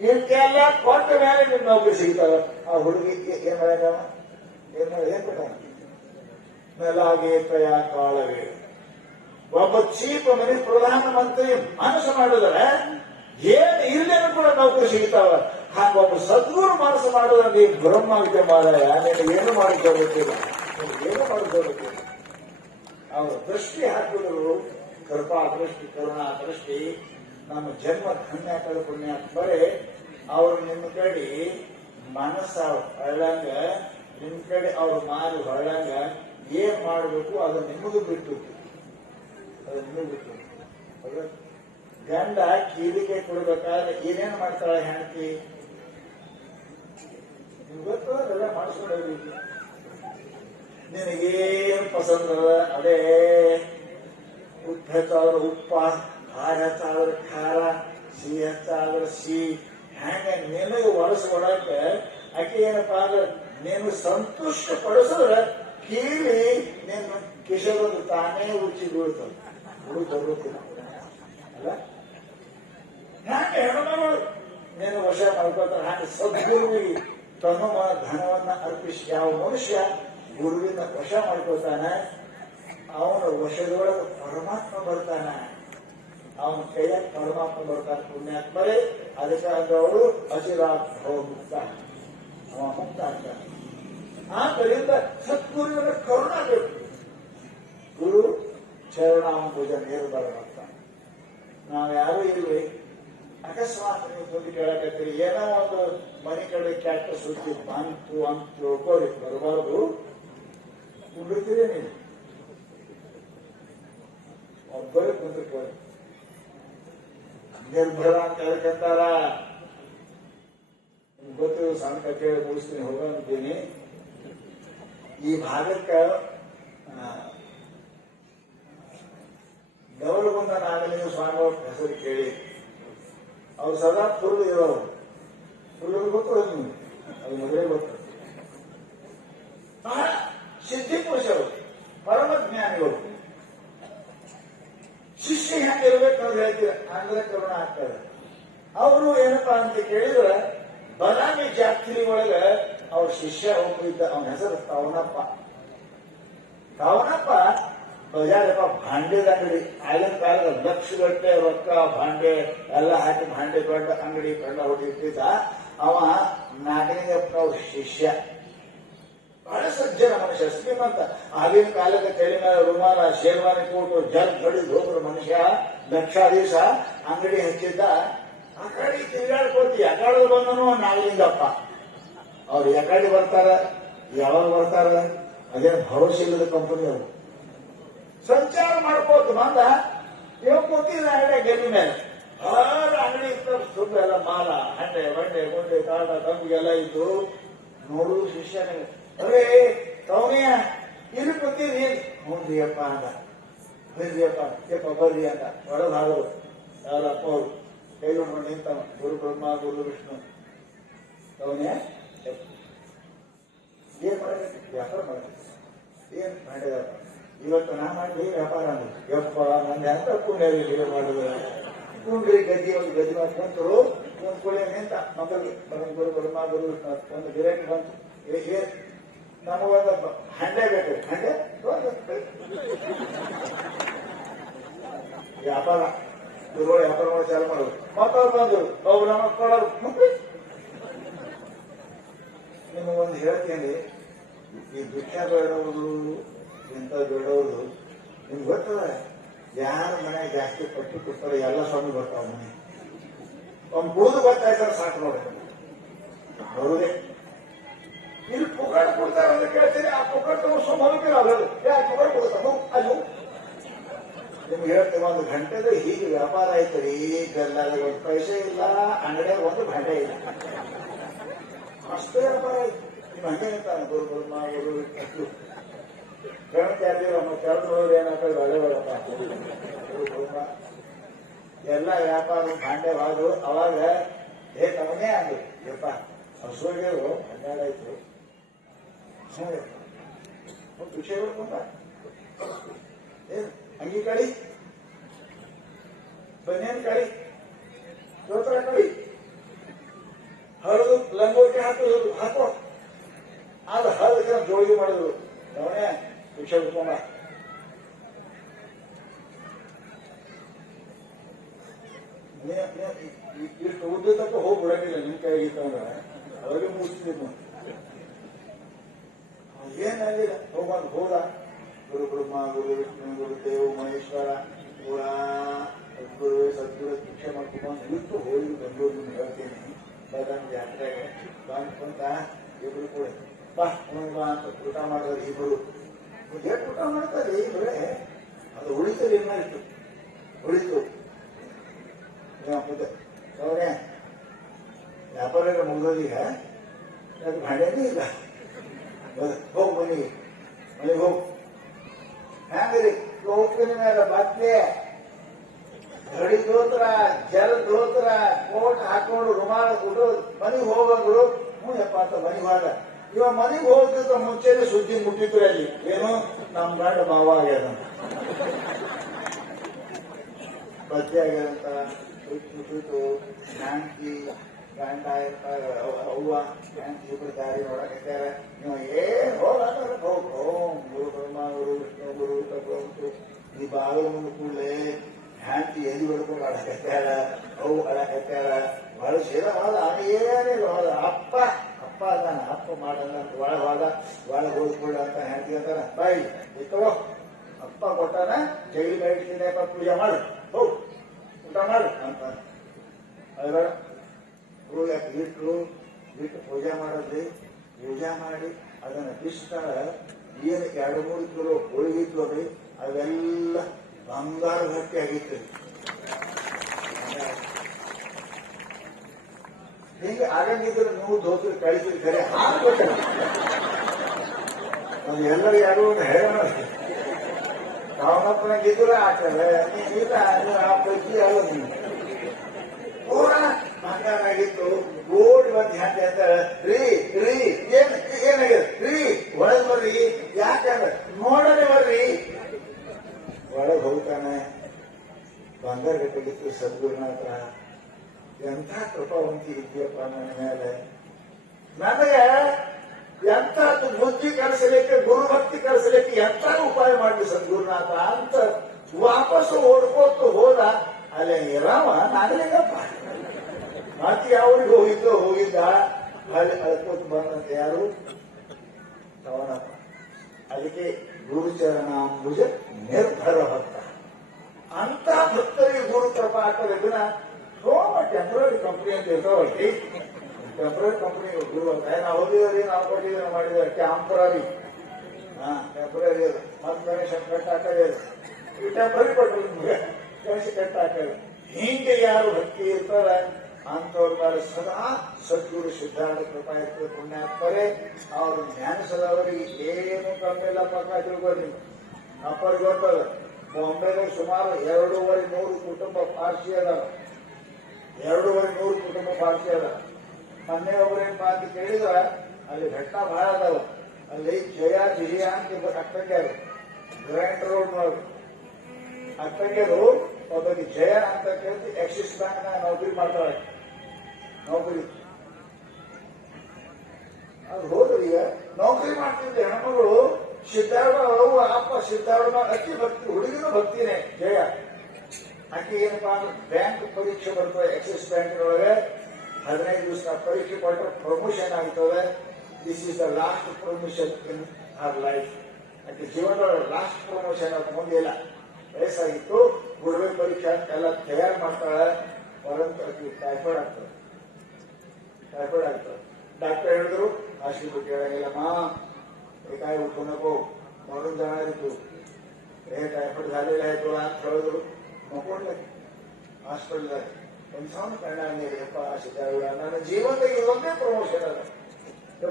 ಇಂತೆಲ್ಲ ಕೊಟ್ಟ ಮೇಲೆ ನಿಮ್ ನೌಕರಿ ಸಿಗ್ತಾವ. ಆ ಹುಡುಗಿ ಏನ್ ಮಾಡ್ಯಾವ, ಏನ್ ಕೊಟ್ಟ, ನೆಲಾಗೇತಯ ಕಾಲವೇ. ಒಬ್ಬ ಚೀಫ್ ಮನೆ ಪ್ರಧಾನಮಂತ್ರಿ ಮನಸ್ಸು ಮಾಡಿದ್ರೆ ಏನ್ ಇಲ್ಲೇನು ಕೂಡ ನೌಕರಿ ಸಿಗ್ತಾವ. ಹಾಗ ಒಬ್ಬ ಸದ್ಗುರು ಮನಸ್ಸು ಮಾಡಿದ್ರೆ ನೀವು ಬ್ರಹ್ಮ ವಿದ್ಯೆ ಮಾರಾಯ, ನೀನು ಏನು ಮಾಡಿಕೊಳ್ಬೇಕಿಲ್ಲ, ಏನು ಮಾಡಿಕೊಳ್ಬೇಕಿಲ್ಲ. ಅವ್ರ ದೃಷ್ಟಿ ಹಾಕಿದ್ರು, ಕೃಪಾ ದೃಷ್ಟಿ, ಕರುಣಾ ದೃಷ್ಟಿ, ನಮ್ಮ ಜನ್ಮ ಧನ್ಯ ಕಡೆ ಪುಣ್ಯ ಬರೇ. ಅವ್ರು ನಿಮ್ಮ ಕಡೆ ಮನಸ್ಸ ಹೊಳ್ಳಂಗ, ನಿಮ್ ಕಡೆ ಅವ್ರ ಮಾರಿ ಹೊಳ್ಳಂಗ ಏನ್ ಮಾಡಬೇಕು ಅದು ನಿಮಗೂ ಬಿಟ್ಟು, ಅದು ನಿಮಗೂ ಬಿಟ್ಟು. ಗಂಡ ಕೀಲಿಗೆ ಕೊಡ್ಬೇಕಾದ್ರೆ ಏನೇನ್ ಮಾಡ್ತಾಳೆ ಹೆಂಡತಿ, ನಿಮ್ಗೆ ಗೊತ್ತು, ಅದೆಲ್ಲ ಮಾಡಿಸ್ಕೊಂಡೋಗಿ. ನಿನಗೇನು ಪಸಂದ ಅದೇ, ಉಪ್ಪು ಹೆಚ್ಚಾದ್ರೆ ಉಪ್ಪ, ಖಾರ ಹೆಚ್ಚಾದ್ರೆ ಖಾರ, ಸಿಹಿ ಹೆಚ್ಚಾದ್ರೆ ಸಿಹಿ, ಹ್ಯಾಂಗ ನಿನಗೆ ಒಳಸ್ಕೊಡಕ ಆಕೆ ಏನಪ್ಪಾ ಅಂದ್ರೆ ನೀನು ಸಂತುಷ್ಟ ಪಡಿಸಿದ್ರೆ ಕೀಳಿ ನಿನ್ನ ಕಿಶೋರದು ತಾನೇ ಉಚ್ಚಿ ಬೀಳ್ತದೆ, ಬರುತ್ತಿಲ್ಲ ಅಲ್ಲ. ಹ್ಯಾಂಗ ಹೆಣ್ಮಗಳು ನೀನು ವಶ ಮಾಡ್ಕೊತಾರೆ, ಹಾಗೆ ಸದ್ಗುರುವಿಗೆ ತನ್ನ ಧನವನ್ನ ಅರ್ಪಿಸಿ ಯಾವ ಮನುಷ್ಯ ಗುರುವಿನ ವಶ ಮಾಡ್ಕೊತಾನೆ, ಅವನ ವಶದೊಳಗೆ ಪರಮಾತ್ಮ ಬರ್ತಾನ, ಅವನ ಕೈಯಾಗ ಪರಮಾತ್ಮ ಬರ್ತಾನೆ, ಪುಣ್ಯಾತ್ಮರೇ. ಅದಕ್ಕೆ ಅವಳು ಅಚಿರಾಭವ ಮುಕ್ತ, ಅವ ಮುಕ್ತ ಆಗ್ತಾನೆ. ಆದ್ದರಿಂದ ಸದ್ಗುರುವಿನ ಕರುಣಾ ಬೇಕು. ಗುರು ಚರಣಾಂಬುಜ ನೀರ್ಬಾರ್ದಂತ ನಾವ್ ಯಾರು ಇಲ್ರಿ. ಅಕಸ್ಮಾತ್ ನೀವು ಬಂದು ಕೇಳಕತ್ತೀರಿ, ಏನೋ ಒಂದು ಮನೆ ಕಡೆ ಕೆಟ್ಟ ಸುದ್ದಿ ಬಂತು ಅಂತ ತಿಳ್ಕೋರಿ, ಬರಬಾರ್ದು. ಕುಂಡಿರ್ತೀರಿ ನೀವು ಒಬ್ಬರೇ ಕುಂದಿರ್ಕೋರಿ. ನಿರ್ಭರ ಅಂತ ಹೇಳ್ಕಂತಾರ, ಗೊತ್ತು, ಸಣ್ಣ ಕಥೆ ಮುಗಿಸ್ತೀನಿ, ಹೋಗಿದ್ದೀನಿ. ಈ ಭಾಗಕ್ಕ ಗೌರಗುಂದ ನಾಗಲಿಂಗ ಸ್ವಾಮಿ ಅವ್ರ ಹೆಸರು ಕೇಳಿ, ಅವ್ರು ಸದಾ ಫುಲ್ ಇರೋರು. ಫುಲ್ ಗೊತ್ತು ನಿಮ್ಗೆ, ಅದು ಮೊದಲೇ ಗೊತ್ತು. ಬಹಳ ಸಿದ್ಧಿಪುರುಷರು, ಪರಮ ಜ್ಞಾನಿಗಳು. ಶಿಷ್ಯ ಹೆಂಗಿರ್ಬೇಕು ಅಂತ ಹೇಳ್ತೀರ ಅಂದ್ರೆ ಕರುಣ ಆಗ್ತದೆ. ಅವರು ಏನಪ್ಪಾ ಅಂತ ಕೇಳಿದ್ರೆ, ಬದಾಮಿ ಜಾತ್ರೆ ಒಳಗ ಅವ್ರ ಶಿಷ್ಯ ಒಬ್ಬ ಅವನ ಹೆಸರು ಕವನಪ್ಪ. ಕವನಪ್ಪ ಬಜಾರಪ್ಪ ಭಾಂಡೆದ ಅಂಗಡಿ, ಆಗಿನ ಕಾಲದ ಲಕ್ಷಗಟ್ಟೆ ರೊಕ್ಕ ಭಾಂಡೆ ಎಲ್ಲ ಹಾಕಿ ಭಾಂಡೆ ದೊಡ್ಡ ಅಂಗಡಿ ಕಂಡ ಹೊಟ್ಟಿರ್ತಿದ್ದ. ಅವ ನಾಗಲಿಂಗಪ್ಪ ಅವ್ರ ಶಿಷ್ಯ. ಬಹಳ ಸಜ್ಜನ ಮನುಷ್ಯ, ಶ್ರೀಮಂತ. ಆಗಿನ ಕಾಲದ ತಲೆ ಮೇಲೆ ರುಮಾಲ ಶೇರ್ವಾನಿ ಕೊಟ್ಟು ಜಲ್ ಕಡಿದು ಹೋದ್ರು ಮನುಷ್ಯ. ಲಕ್ಷಾಧೀಶ ಅಂಗಡಿ ಹಚ್ಚಿದ್ದ. ಆ ಕಡೆ ತಿರುಗಾಡ್ಕೊತಿ ಯಾಕಡೆ ಬಂದನು ನಾಗಲಿಂಗಪ್ಪ. ಅವ್ರು ಯಾಕಡೆ ಬರ್ತಾರ, ಯಾವಾಗ ಬರ್ತಾರ, ಅದೇನು ಭರೋಸೆ ಇಲ್ಲದ ಕಂಪನಿ ಅವರು. ಸಂಚಾರ ಮಾಡ್ಕೋತ ಬಂದ. ಇವಾಗ ಕೂತಿದ್ದ ಅಂಗಡಿ ಗೆಲ್ಲಿ ಮೇಲೆ. ಅಂಗಡಿ ತುಂಬ ಎಲ್ಲ ಮಾಲ, ಹಂಡೆ ಬಂಡೆ ಗುಂಡೆ ಕಾಟ ತಂಬಿಗೆಲ್ಲ ಇದ್ದು. ನೋಡುದು ಶಿಷ್ಯನೇ, ಅರೇ ತವನಿಯ ಇಲ್ಲಿ ಕೂತಿದ್ರಿ? ಹ್ಞೂನ್ರಿಯಪ್ಪ ಅಂದ. ಬರ್ರಿಯಪ್ಪ ಯಪ್ಪ ಬರ್ರಿ ಅಂತ ಒಳಗೆ ಹಾಡೋರು. ಯಾರಪ್ಪ ಅವರು ಕೈ ನೋಡ್ಕೊಂಡು ನಿಂತವ. ಗುರು ಬ್ರಹ್ಮ ಗುರು ವಿಷ್ಣು. ತವನಿಯ ಏನ್ ಮಾಡಬೇಕು? ವ್ಯಾಪಾರ ಮಾಡಬೇಕು. ಏನ್ ಮಾಡಿದ ಇವತ್ತು ನಾ ಮಾಡಿ ವ್ಯಾಪಾರ ಅಂದ್ರು. ಯಪ್ಪ ನಂದು ಅಂತ ಪುಣ್ಯ ಮಾಡುದು. ಕುಂಡ್ರಿ ಗದ್ದಿ ಒಂದು ಗದ್ದಿ ಮಾಡಿ ಕುಂತರು. ಒಂದು ಕುಳಿ ನಿಂತ ಮಕ್ಕಳಿಗೆ ಗುರು ಬ್ರಹ್ಮ ಗುರು ವಿಷ್ಣು ಒಂದು ಗಿರಾಕಿ ಬಂತು. ನಮಗೊಂದು ಹಂಡೆ ಬೇಕು. ಹಂಡೆ ವ್ಯಾಪಾರ ಗುರುಗಳು ವ್ಯಾಪಾರ ಮಾಡಿ ಚಾಲು ಮಾಡೋದು. ಮಕ್ಕಳು ಬಂದರು. ಅವು ನಮ್ಮ ಮಕ್ಕಳು ನಿಮಗೊಂದು ಹೇಳ್ತೀನಿ, ಈ ಭಿಕ್ಷಾ ಬೇಡವರು ಇಂಥ ಬೇಡವರು ನಿಮ್ಗೆ ಗೊತ್ತದ. ಯಾರ ಮನೆಗೆ ಜಾಸ್ತಿ ಪಟ್ಟಿ ಕೊಡ್ತಾರೆ ಎಲ್ಲ ಸ್ವಾಮಿ ಬರ್ತಾವ ಮನೆ. ಒಂದು ಬೂದು ಗೊತ್ತಾಯ್ತಾರೆ ಸಾಕು ನೋಡಿ ಬರುದೇ. ಇಲ್ಲಿ ಪುಕಾಡ್ ಕೊಡ್ತಾರೆ ಅಂತ ಕೇಳ್ತೀರಿ. ಆ ಪುಕಾಡ್ ತಗೊಂಡು ಸುಮ್ಮ ಹೋಗ್ತೀರ. ಅವ್ರು ಯಾಕೆ ಪುಕಾಡ್ ಕೊಡ್ತಾರ ಅಲ್ಲೂ ನಿಮ್ಗೆ ಹೇಳ್ತೀವಿ. ಒಂದು ಗಂಟೆದ ಹೀಗೆ ವ್ಯಾಪಾರ ಆಯ್ತು. ಈಗೆಲ್ಲ ಒಂದು ಪೈಸೆ ಇಲ್ಲ, ಅಂಗಡಿಯಾಗ ಒಂದು ಗಂಟೆ ಇಲ್ಲ, ಅಷ್ಟೇ ವ್ಯಾಪಾರ ಆಯ್ತು. ನಿಮ್ಮ ಹಂಗೆ ಇರ್ತಾನೆ ಗುರು ಬ್ರಹ್ಮ ಗುರು ವಿಷ್ಣು ಗಣತ್ಯಾದಿರು ನಮ್ಮ ಕೆಲವರು ಏನಾಗ್ತದೆ ಒಳ್ಳೆ ಒಳಪ್ಪ ಗುರು ಬ್ರಹ್ಮ ಎಲ್ಲ ವ್ಯಾಪಾರ ಭಾಂಡ್ಯವಾದ್ರು. ಅವಾಗ ತವನೇ ಅಂದ್ರು. ಯಪ್ಪ ಹಸುವಾಗಿರು ಹನ್ನೆರಡಾಯ್ತು ವಿಷಯ ಹೇಳ್ಕೊಂಡ ಏನ್ ಅಂಗಿ ಕಳಿ ಬನ್ನೇನ್ ಕಳಿ ಸ್ತೋತ್ರ ಕಳಿ ಹರಿದು ಲಂಗೋಟಿ ಹಾಕೋ ಅದು ಹರಿದ ಜೋಳಿಗೆ ಮಾಡಿದ್ರು. ಅವನೇ ವಿಷಯ ಉತ್ಕೊಂಡ. ಇಷ್ಟು ಉದ್ದ ತಪ್ಪ ಹೋಗಿ ಬಿಡಂಗಿಲ್ಲ. ನಿಮ್ ಕೈಗಿತ್ತಂದ್ರ ಅವ್ರಿಗೆ ಮುಗಿಸ್ತಿದ್ನು. ಏನಾಗಿಲ್ಲ ಹೋಗೋದು ಹೋದ. ಗುರು ಬ್ರಹ್ಮ ಗುರು ವಿಷ್ಣು ಗುರು ದೇವ ಮಹೇಶ್ವರ ಗುರು ಸದ್ಗುರು ಶಿಕ್ಷೆ ಮಾಡ್ಕೊಂಡು ಇಟ್ಟು ಹೋಗಿ ಬೆಂಗಳೂರು ಹೇಳ್ತೀನಿ. ಬಾದಾಮಿ ಜಾತ್ರೆಗೆ ಬಂತ ಇಬ್ರು ಕೂಡ ಬಾ ಅಂತ ಊಟ ಮಾಡಿದ್ರೆ ಇಬ್ರು ಎಷ್ಟು ಊಟ ಮಾಡ್ತಾರೆ ಈ ಬರೇ ಅದು ಉಳಿತದೆ. ಏನಾಯ್ತು ಉಳಿತು ಅವರೇ ವ್ಯಾಪಾರ ಮುಗಿದೋದೀಗ ಅದು ಭಾಂಡೇನೇ ಇಲ್ಲ. ಹೋಗ್ ಮನೆಗೆ ಹೋಗ್ ಹ್ಯಾಂಗ್ರಿ ಹೋಗ್ತೀನಿ ಮೇಲೆ ಬಟ್ಟೆ ಗಡಿ ದೋತ್ರ ಜಲ ದೋತ್ರ ಕೋಟ್ ಹಾಕೊಂಡು ರುಮಾಲ ಕೊಡು ಮನೆಗೆ ಹೋಗಂದ್ರು. ಹ್ಞೂ ಯಪ್ಪ ಅಂತ ಮನೆಗೆ ಹೋದ. ಇವಾಗ ಮನೆಗೆ ಹೋಗ್ತಿದ್ದ ಮುಂಚೆನೆ ಸುದ್ದಿ ಮುಟ್ಟಿದ್ರು ಅಲ್ಲಿ. ಏನು ನಮ್ ಗಂಡ ಮಾವ ಆಗ್ಯದಂತ, ಬದ್ದೆ ಆಗ್ಯದಂತ. ಸುಟ್ಟು ಶಾಂತಿ ಗಂಡ ಅವ್ವ ಶಾಂತಿ ಇಬ್ಬರು ದಾರಿ ನೋಡಕತ್ತಾರ. ನೀವು ಹೋಗ ಗುರು ಬ್ರಹ್ಮ ಗುರು ವಿಷ್ಣು ಗುರು ತಗೊಂಡು ಈ ಬಾಗಿಲು ಮುಂದೆ ಕೂಡಲೇ ಶಾಂತಿ ಎಲ್ಲಿ ಹೊಡ್ಕೊಂಡು ಅಳಕತ್ತಾರ. ಅವು ಅಳಕತ್ತಾರ. ಬಹಳ ಸೇರ ಹೋದ. ಏನಿಲ್ಲ ಹೋದ. ಅಪ್ಪ ಅದಾನ. ಅಪ್ಪ ಮಾಡಲ್ಲ ಅಂತ ಒಳಗೆ ಹೋದ. ಒಳಗೆ ಹೋಗ್ಕೊಳ್ಳ ಅಂತ ಶಾಂತಿ ಅಂತಾರ. ಬಾಯಿ ಇತ್ತವೋ ಅಪ್ಪ ಕೊಟ್ಟಾನ. ಜೈಲಿ ಬೈಟ್ಲಿನ ಪೂಜೆ ಮಾಡು, ಹೋಗ್ ಊಟ ಮಾಡು ಅಂತ ಅದ್ರ ಇಟ್ಟು ಪೂಜೆ ಮಾಡೋದ್ರಿ. ಪೂಜೆ ಮಾಡಿ ಅದನ್ನ ಬಿಸ್ತಾಳ. ಏನು 2-3 ಕಿಲೋ ಹೋಳಿಗೆ ಇದ್ರಿ ಅವೆಲ್ಲ ಬಂಗಾರ ಗಟ್ಟಿ ಆಗಿತ್ತು. ಹಿಂಗೆ ಆಗಂಗಿದ್ರೆ ನೀವು ದೋಸ್ರು ಕಳಿಸಿರಿ ಖರೆ ಹಾಕ್ಬೇಕು. ಅದು ಎಲ್ಲರೂ ಯಾರು ಹೇಳೋಣ. ಅವನಪ್ಪನಾಗಿದ್ರೆ ಆಗ್ತದೆ. ಇಲ್ಲ ಆ ಪೈಕಿ ಯಾರು ನೀವು ಪೂರ ಬಂಗಾರಾಗಿತ್ತು. ಓಡಿ ಬಂದು ಹ್ಯಾಂಗೆ ಅಂತ ರೀ ಏನಾಗ್ಯದ ರೀ ಒಳಗೆ ಬರ್ರಿ. ಯಾಕಂದ್ರೆ ನೋಡನೆ ಬರ್ರಿ. ಒಳಗೆ ಹೋಗ್ತಾನೆ. ಬಂಗಾರ ಗಟ್ಟಿಗಿತ್ತು ಸದ್ಗುರುನಾಥ. ಎಂಥ ಕೃಪಾವಂತಿ ಇದೆಯಪ್ಪ ನನ್ನ ಮೇಲೆ. ನನಗೆ ಎಂಥ ಬುದ್ಧಿ ಕಲಿಸಲಿಕ್ಕೆ ಗುರು ಭಕ್ತಿ ಕಲಿಸಲಿಕ್ಕೆ ಎಂಥ ಉಪಾಯ ಮಾಡಲಿ ಸದ್ಗುರುನಾಥ ಅಂತ ವಾಪಸ್ಸು ಓಡ್ಕೋತು ಹೋದ. ಅಲ್ಲೇ ರಾಮ ನಾಗಲಿಂಗಪ್ಪ ಮತ್ತೆ ಯಾವ್ರಿಗೆ ಹೋಗಿದ್ದ ಅಲ್ಲಿ ಅಳ್ಕೋತು ಬಂದಂತೆ. ಯಾರು ತವನಪ್ಪ. ಅದಕ್ಕೆ ಗುರುಚರಣಾಂಬುಜ ನಿರ್ಭರ ಭಕ್ತ. ಅಂತ ಭಕ್ತರಿಗೆ ಗುರು ಕೃಪಾ ಆಗ್ತದೆ. ಸೋಮ ಟೆಂಪ್ರರಿ ಕಂಪನಿ ಅಂತ ಇರ್ತಾವಲ್ರಿ, ಟೆಂಪ್ರರಿ ಕಂಪನಿ ಗುರು ಅಂತ ನಾವು ಓದಿದ್ರಿ, ನಾವು ಕೊಟ್ಟಿದ್ರೆ ಮಾಡಿದ್ರೆ ಟೆಂಪ್ರರಿ. ಟೆಂಪ್ರರಿ ಅದು ಮತ್ತೆ ಗಣೇಶ ಕಟ್ಟ ಹಾಕದೇ ಅದು, ಈ ಟೆಂಪ್ರರಿ ಕೊಟ್ಟರು ನಿಮ್ಗೆ ಗಣೇಶ ಕಟ್ಟ ಹಾಕಲ್ಲ. ಹಿಂಗೆ ಯಾರು ಭಕ್ತಿ ಇರ್ತಾರೆ ಅಂತವ್ರ ಮೇಲೆ ಸದಾ ಸದ್ಗುರು ಸಿದ್ಧಾರ್ಥ ಕೃಪಾ ಇರ್ತದೆ, ಪುಣ್ಯಾತ್ಮರೇ. ಅವ್ರು ಜ್ಞಾನಿಸದವರಿಗೆ ಏನು ಕಮ್ಮಿ ಇಲ್ಲ. ಪಕ್ಕ ತಿಳ್ಕೊಂಡು ನೀವು ಅಪ್ಪರಿಗೆ ಗೊತ್ತದ, ಬಾಂಬೆಗೆ ಸುಮಾರು 2,500 ಕುಟುಂಬ ಪಾರ್ಸಿ ಅದಾವ. 2,500 ಕುಟುಂಬ ಪಾರ್ಸಿ ಅದಾವ. ಮೊನ್ನೆ ಒಬ್ಬರೇನ್ ಮಾತು ಕೇಳಿದ್ರ, ಅಲ್ಲಿ ಬೆಟ್ಟ ಬಹಳ ಅದಾವ. ಅಲ್ಲಿ ಜಯ ಜಿಯ ಅಂತ ಅಕ್ಕಂಗ್ಯಾರು, ಗ್ರ್ಯಾಂಡ್ ರೋಡ್ ನೋಡ್ರಿ. ಅಕ್ಕಂಗ್ಯಾರು ಒಬ್ಬರಿಗೆ ಜಯ ಅಂತ ಕೇಳಿ ಆಕ್ಸಿಸ್ ಬ್ಯಾಂಕ್ ನ ನೌಕರಿ ಮಾಡ್ತಾಳೆ. ನೌಕರಿ ಅದು ಹೋದ್ರಿ, ಈಗ ನೌಕರಿ ಮಾಡ್ತಿದ್ದೆ ಹೆಣ್ಮಗಳು. ಸಿದ್ಧಾರ್ಥ ಅವ್ವ ಅಪ್ಪ ಸಿದ್ಧಾರ್ಥ ಅತಿ ಭಕ್ತಿ, ಹುಡುಗಿನೂ ಭಕ್ತಿನೇ ಜಯ. ಆಕೆ ಏನಪ್ಪಾ ಅಂದ್ರೆ ಬ್ಯಾಂಕ್ ಪರೀಕ್ಷೆ ಬರ್ತದೆ, ಆಕ್ಸಿಸ್ ಬ್ಯಾಂಕಿನೊಳಗೆ 15 ದಿವಸ ಪರೀಕ್ಷೆ ಕೊಟ್ಟರೆ ಪ್ರಮೋಷನ್ ಆಗ್ತದೆ. This is the last promotion in our life. ಆಕೆ ಜೀವನದೊಳಗೆ ಲಾಸ್ಟ್ ಪ್ರಮೋಷನ್ ಅದು ಮುಂದಿಲ್ಲ. ವಯಸ್ಸಾಗಿತ್ತು, ಗುರುವೆ ಪರೀಕ್ಷೆ ಎಲ್ಲ ತಯಾರು ಮಾಡ್ತಾಳೆ. ಪರಂತು ಆಕೆ ಟೈಫಾಯ್ಡ್ ಆಗ್ತದೆ. ಟೈಫಾಯ್ಡ್ ಆಗ್ತದೆ. ಡಾಕ್ಟರ್ ಹೇಳಿದ್ರು ಆಸ್ಪತ್ರೆ ಹೇಳಂಗಿಲ್ಲಮ್ಮ, एकाय उठू नको म्हणून जाणार तू, हे टायफॉइड झालेलं आहे तुला कळवलं नको हॉस्पिटलला पण सांग करणार नाही रे पा. असे त्यावेळेला जीवन ಒಂದೇ ಪ್ರಮೋಷನ್ ಅದ.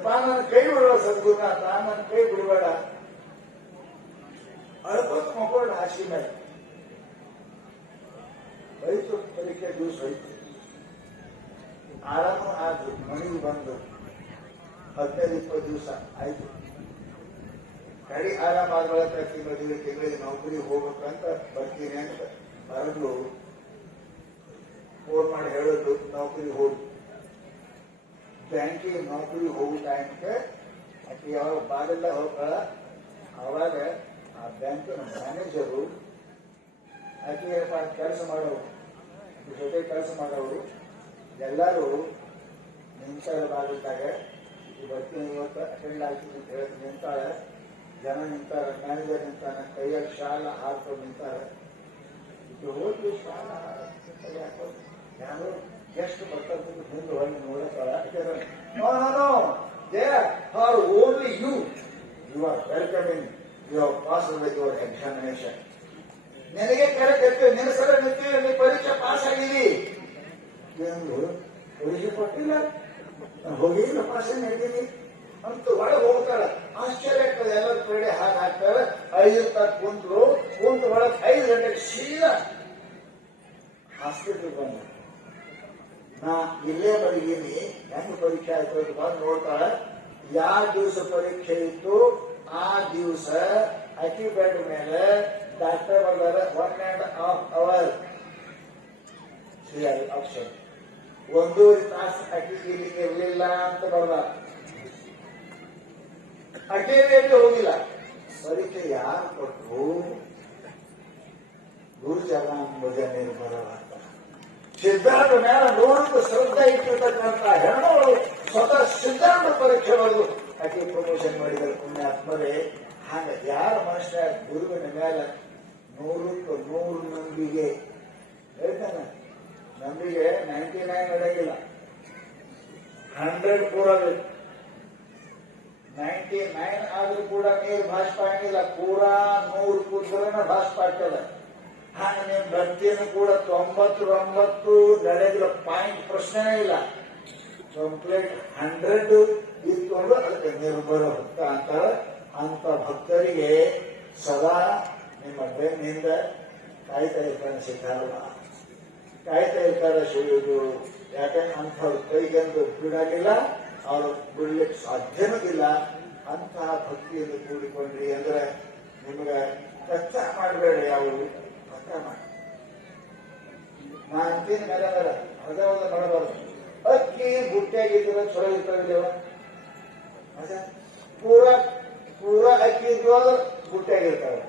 ನಾನು ಕೈ ಬಿಡುವ ಸದ್ಗುರುನಾಥ, ನನ್ನ ಕೈ ಬಿಡಬೇಡ ಅಳ್ಕೊತ ಮಕ್ಕಳು ಹಾಸಿ ಮೇಲೆ ಹೋಯ್ತು. ಪರೀಕ್ಷೆ ದಿವಸ ಹೋಯ್ತು, ಆರಾಮ ಆದ್ರು. ಮನೆಗೆ ಬಂದು 15-20 ದಿವಸ ಆಯ್ತು. ಕಡಿ ಆರಾಮಾದ ಬಳಕ ತಿಂಗಳಿಗೆ ನೌಕರಿ ಹೋಗ್ಬೇಕಂತ ಬರ್ತೀನಿ ಅಂತ ಬರಲು ಫೋನ್ ಮಾಡಿ ಹೇಳೋದು ನೌಕರಿ ಹೋಗಿ. ಬ್ಯಾಂಕಿಗೆ ನೌಕರಿ ಹೋಗೋ ಟೈಮ್ಗೆ ಆಕೆ ಯಾವಾಗ ಬಾಗಿಲ್ಲ ಹೋಗ್ತಾಳ, ಅವಾಗ ಆ ಬ್ಯಾಂಕಿನ ಮ್ಯಾನೇಜರು ಆಕೆ ಕೆಲಸ ಮಾಡೋರು, ಜೊತೆ ಕೆಲಸ ಮಾಡೋರು ಎಲ್ಲರೂ ನಿಂತಾಳ ಬಾಗಿಲ್ದಾಗ. ಈ ಬರ್ತೀನಿ ಇವತ್ತು ಅಟೆಂಡ್ ಆಗ್ತೀನಿ ಅಂತ ಹೇಳಿ ನಿಂತಾಳೆ. ಜನ ನಿಂತಾರ, ಮ್ಯಾನೇಜರ್ ನಿಂತಾನೆ, ಕೈಯಾಗ ಶಾಲ ಹಾಕೊಂಡು ನಿಂತಾರೆ. ಇದು ಹೋಗಿ ಶಾಲ ಕೈ ಹಾಕೊಂಡು ಯಾರು ಎಷ್ಟು ಬರ್ತಾರೆ ಹಿಂದೆ ಹೊರಗೆ ನೋಡತ್ತಾಳ. No no no, they are only you are welcoming, you are pass with your examination. ನಿನಗೆ ಕರೆಕ್ಟ್ ನಿನ್ನ ಸಲ ನಿಂತೀವಿ, ನೀ ಪರೀಕ್ಷೆ ಪಾಸ್ ಆಗಿದಿ. ಪರೀಕ್ಷೆ ಕೊಟ್ಟಿಲ್ಲ, ಹೋಗಿಲ್ಲ, ಪಾಸ್ ಆಗಿದ್ದೀನಿ ಅಂತ ಒಳಗೆ ಹೋಗ್ತಾಳೆ. ಆಶ್ಚರ್ಯ ಆಗ್ತದೆ. ಎಲ್ಲರ ಕಡೆ ಹಾಗೆ ಹಾಕ್ತಾರೆ. 5 ತಾಸು ಕುಂತು ಒಳಗೆ 5 ಗಂಟೆಗೆ ಸೀದಾ ಹಾಸ್ಪಿಟಲ್ ಬಂದ. ನಾ ಇಲ್ಲೇ ಬರೀನಿ, ಹೆಂಗ್ ಪರೀಕ್ಷೆ ಆಯ್ತು ಬಂದು ನೋಡ್ತಾಳೆ. ಯಾವ ದಿವಸ ಪರೀಕ್ಷೆ ಇತ್ತು ಆ ದಿವಸ ಅಕ್ಕಿ ಬೆಡ್ ಮೇಲೆ ಡಾಕ್ಟರ್ ಬಂದಾರೆ. 1.5 hour ಆಪ್ಷನ್, 1.5 ತಾಸು ಅಕ್ಕಿ ಇಲ್ಲಿಗೆ ಇರಲಿಲ್ಲ ಅಂತ ಬರ್ದ. ಅಕ್ಕೇರಿಯಲ್ಲಿ ಹೋಗಿಲ್ಲ. ಪರೀಕ್ಷೆ ಯಾರು ಕೊಟ್ಟರು? ಗುರುಚರಣಾಂಬುಜ ನಿರ್ಭರ ಭಕ್ತ. ಸಿದ್ಧಾರ್ಥ ಮೇಲೆ 100 ಶ್ರದ್ಧೆ ಇಟ್ಟಿರ್ತಕ್ಕಂಥ ಹೆಣ್ಣು ಸ್ವತಃ ಸಿದ್ಧಾರ್ಥ ಪರೀಕ್ಷೆ ಬರೆದು ಆಕೆ ಪ್ರಮೋಷನ್ ಮಾಡಿದರೆ ಪುಣ್ಯಾತ್ಮರೇ. ಹಾಗ ಯಾರ ಮನುಷ್ಯ ಗುರುವಿನ ಮೇಲೆ 100ಕ್ಕೆ 100 ನಂಬಿಕೆ ಹೇಳ್ತಾನೆ. ನಂಬಿಕೆ 99 ನಡೆಯಿಲ್ಲ, 100 ಪೂರ ಬೇಕು. 99 ಆದ್ರೂ ಕೂಡ ನೀರು ಭಾಷಪ ಆಗಿಲ್ಲ, ಪೂರಾ 100 ಕೂತ್ರೆ ಭಾಷಪ ಆಗ್ತದೆ. ಹಾಗೆ ನೀವು ಭಕ್ತಿಯನ್ನು ಕೂಡ 99 ನಡೆದಿಲ್ಲ, ಪಾಯಿಂಟ್ ಪ್ರಶ್ನೆನೇ ಇಲ್ಲ. ಕಂಪ್ಲೀಟ್ 100 ಇಟ್ಕೊಂಡು ಅದಕ್ಕೆ ನಿರ್ಭರ ಭಕ್ತ ಅಂತಾರೆ. ಅಂತ ಭಕ್ತರಿಗೆ ಸದಾ ನಿಮ್ಮ ಬೆನ್ನಿಂದ ಕಾಯ್ತಾ ಇರ್ತಾನೆ ಸಿದ್ಧಾರ್ಥ, ಕಾಯ್ತಾ ಇರ್ತಾರೆ ಶಿವದು. ಯಾಕಂದ್ರೆ ಅಂಥವ್ರು ಕೈಗೆಂದು ಬಿಡಲಿಲ್ಲ, ಅವರು ಬಿಡ್ಲಿಕ್ಕೆ ಸಾಧ್ಯನೂ ಇಲ್ಲ. ಅಂತಹ ಭಕ್ತಿಯನ್ನು ಕೂಡಿಕೊಂಡ್ರಿ ಅಂದ್ರೆ ನಿಮ್ಗೆ ಕಚ್ಚಾ ಮಾಡಬೇಡ, ಯಾವುದು ಪಕ್ಕ ಮಾಡಿ. ನಾ ಅಂತೀನಿ ಮೇಲೆ ಮೇಲೆ ಅರ್ಧವಾದ ಮಾಡಬಾರ್ದು. ಅಕ್ಕಿ ಬುಟ್ಟಿಯಾಗಿದ್ರೆ ಚೊರ ಇರ್ತಾವಿಲ್ಲವ, ಪೂರಾ ಅಕ್ಕಿ ಇದ್ವು ಅಂದ್ರೆ ಬುಟ್ಟಿಯಾಗಿರ್ತಾವೆ,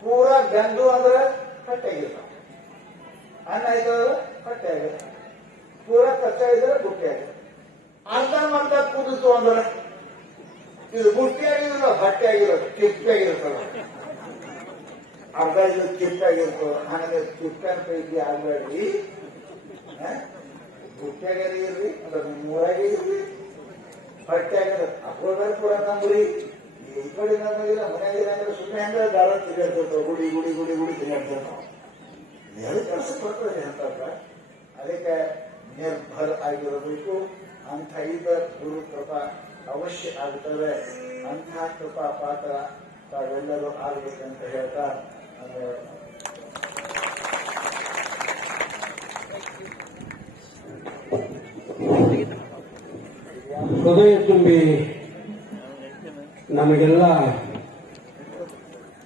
ಪೂರಾ ಗಂದು ಅಂದ್ರೆ ಕಟ್ಟಾಗಿರ್ತಾವ. ಅನ್ನ ಇದ್ರೆ ಕಟ್ಟಾಗಿರ್ತಾವ, ಪೂರಾ ಕಚ್ಚಾ ಇದ್ರೆ ಬುಟ್ಟಿಯಾಗಿರ್ತಾವ. ಅರ್ಧ ಕುದಿತು ಅಂದ್ರೆ ಇದು ಬುಟ್ಟಿ ಆಗಿರೋದು ಹೊಟ್ಟೆ ಆಗಿರೋದು ತಿಪ್ಪೆ ಆಗಿರ್ತದೆ. ಅರ್ಧ ಇದು ತಿಪ್ಪೆ ಆಗಿರ್ತದೆ. ನನಗೆ ತಿಪ್ಪೆ ಅಂತ ಇದ್ದಿ ಆಗ್ಬೇಡ್ರಿ, ಬುಟ್ಟಿಯಾಗರಿ ಇರ್ರಿ, ಅಂದ್ರೆ ಮೂರಾಗೆ ಇರ್ರಿ, ಹೊಟ್ಟೆ ಆಗಿರೋದು ಅಪ್ಪೋದಾರು ಕೂಡ ನಂಬ್ರಿ. ಈ ಕಡೆ ನಮಗಿಲ್ಲ ಮನೆಯಾಗಿಲ್ಲ ಅಂದ್ರೆ ಸುಮ್ಮನೆ ಅಂದ್ರೆ ದಾರ ತಿರುಗಾಡ್ತಿರ್ತಾವ, ಗುಡಿ ಗುಡಿ ಗುಡಿ ಗುಡಿ ತಿರುಗಾಡ್ತಿರ್ತಾವ. ಎರಡು ಕೆಲಸ ಕೊಡ್ತದೆ ಅಂತಕ್ಕ. ಅದಕ್ಕೆ ನಿರ್ಭರ ಆಗಿರಬೇಕು. ಅಂಥ ಇದ್ದ ಗುರು ಕೃಪಾ ಅವಶ್ಯ ಆಗ್ತದೆ. ಅಂಥ ಕೃಪಾ ಪಾತ್ರ ತಾವೆಲ್ಲರೂ ಆಗ್ಬೇಕಂತ ಹೇಳ್ತಾ ಹೃದಯ ತುಂಬಿ ನಮಗೆಲ್ಲ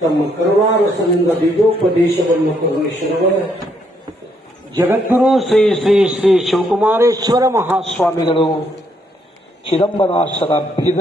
ತಮ್ಮ ಕರುಣಾರಸದಿಂದ ಬೀಜೋಪದೇಶವನ್ನು ಕರುಣಿಸಿರುವ ಜಗದ್ಗುರು ಶ್ರೀ ಶ್ರೀ ಶ್ರೀ ಶಿವಕುಮಾರೇಶ್ವರ ಮಹಾಸ್ವಾಮಿಗಳು ಚಿದಂಬರಾಸರ ಬೀದರ್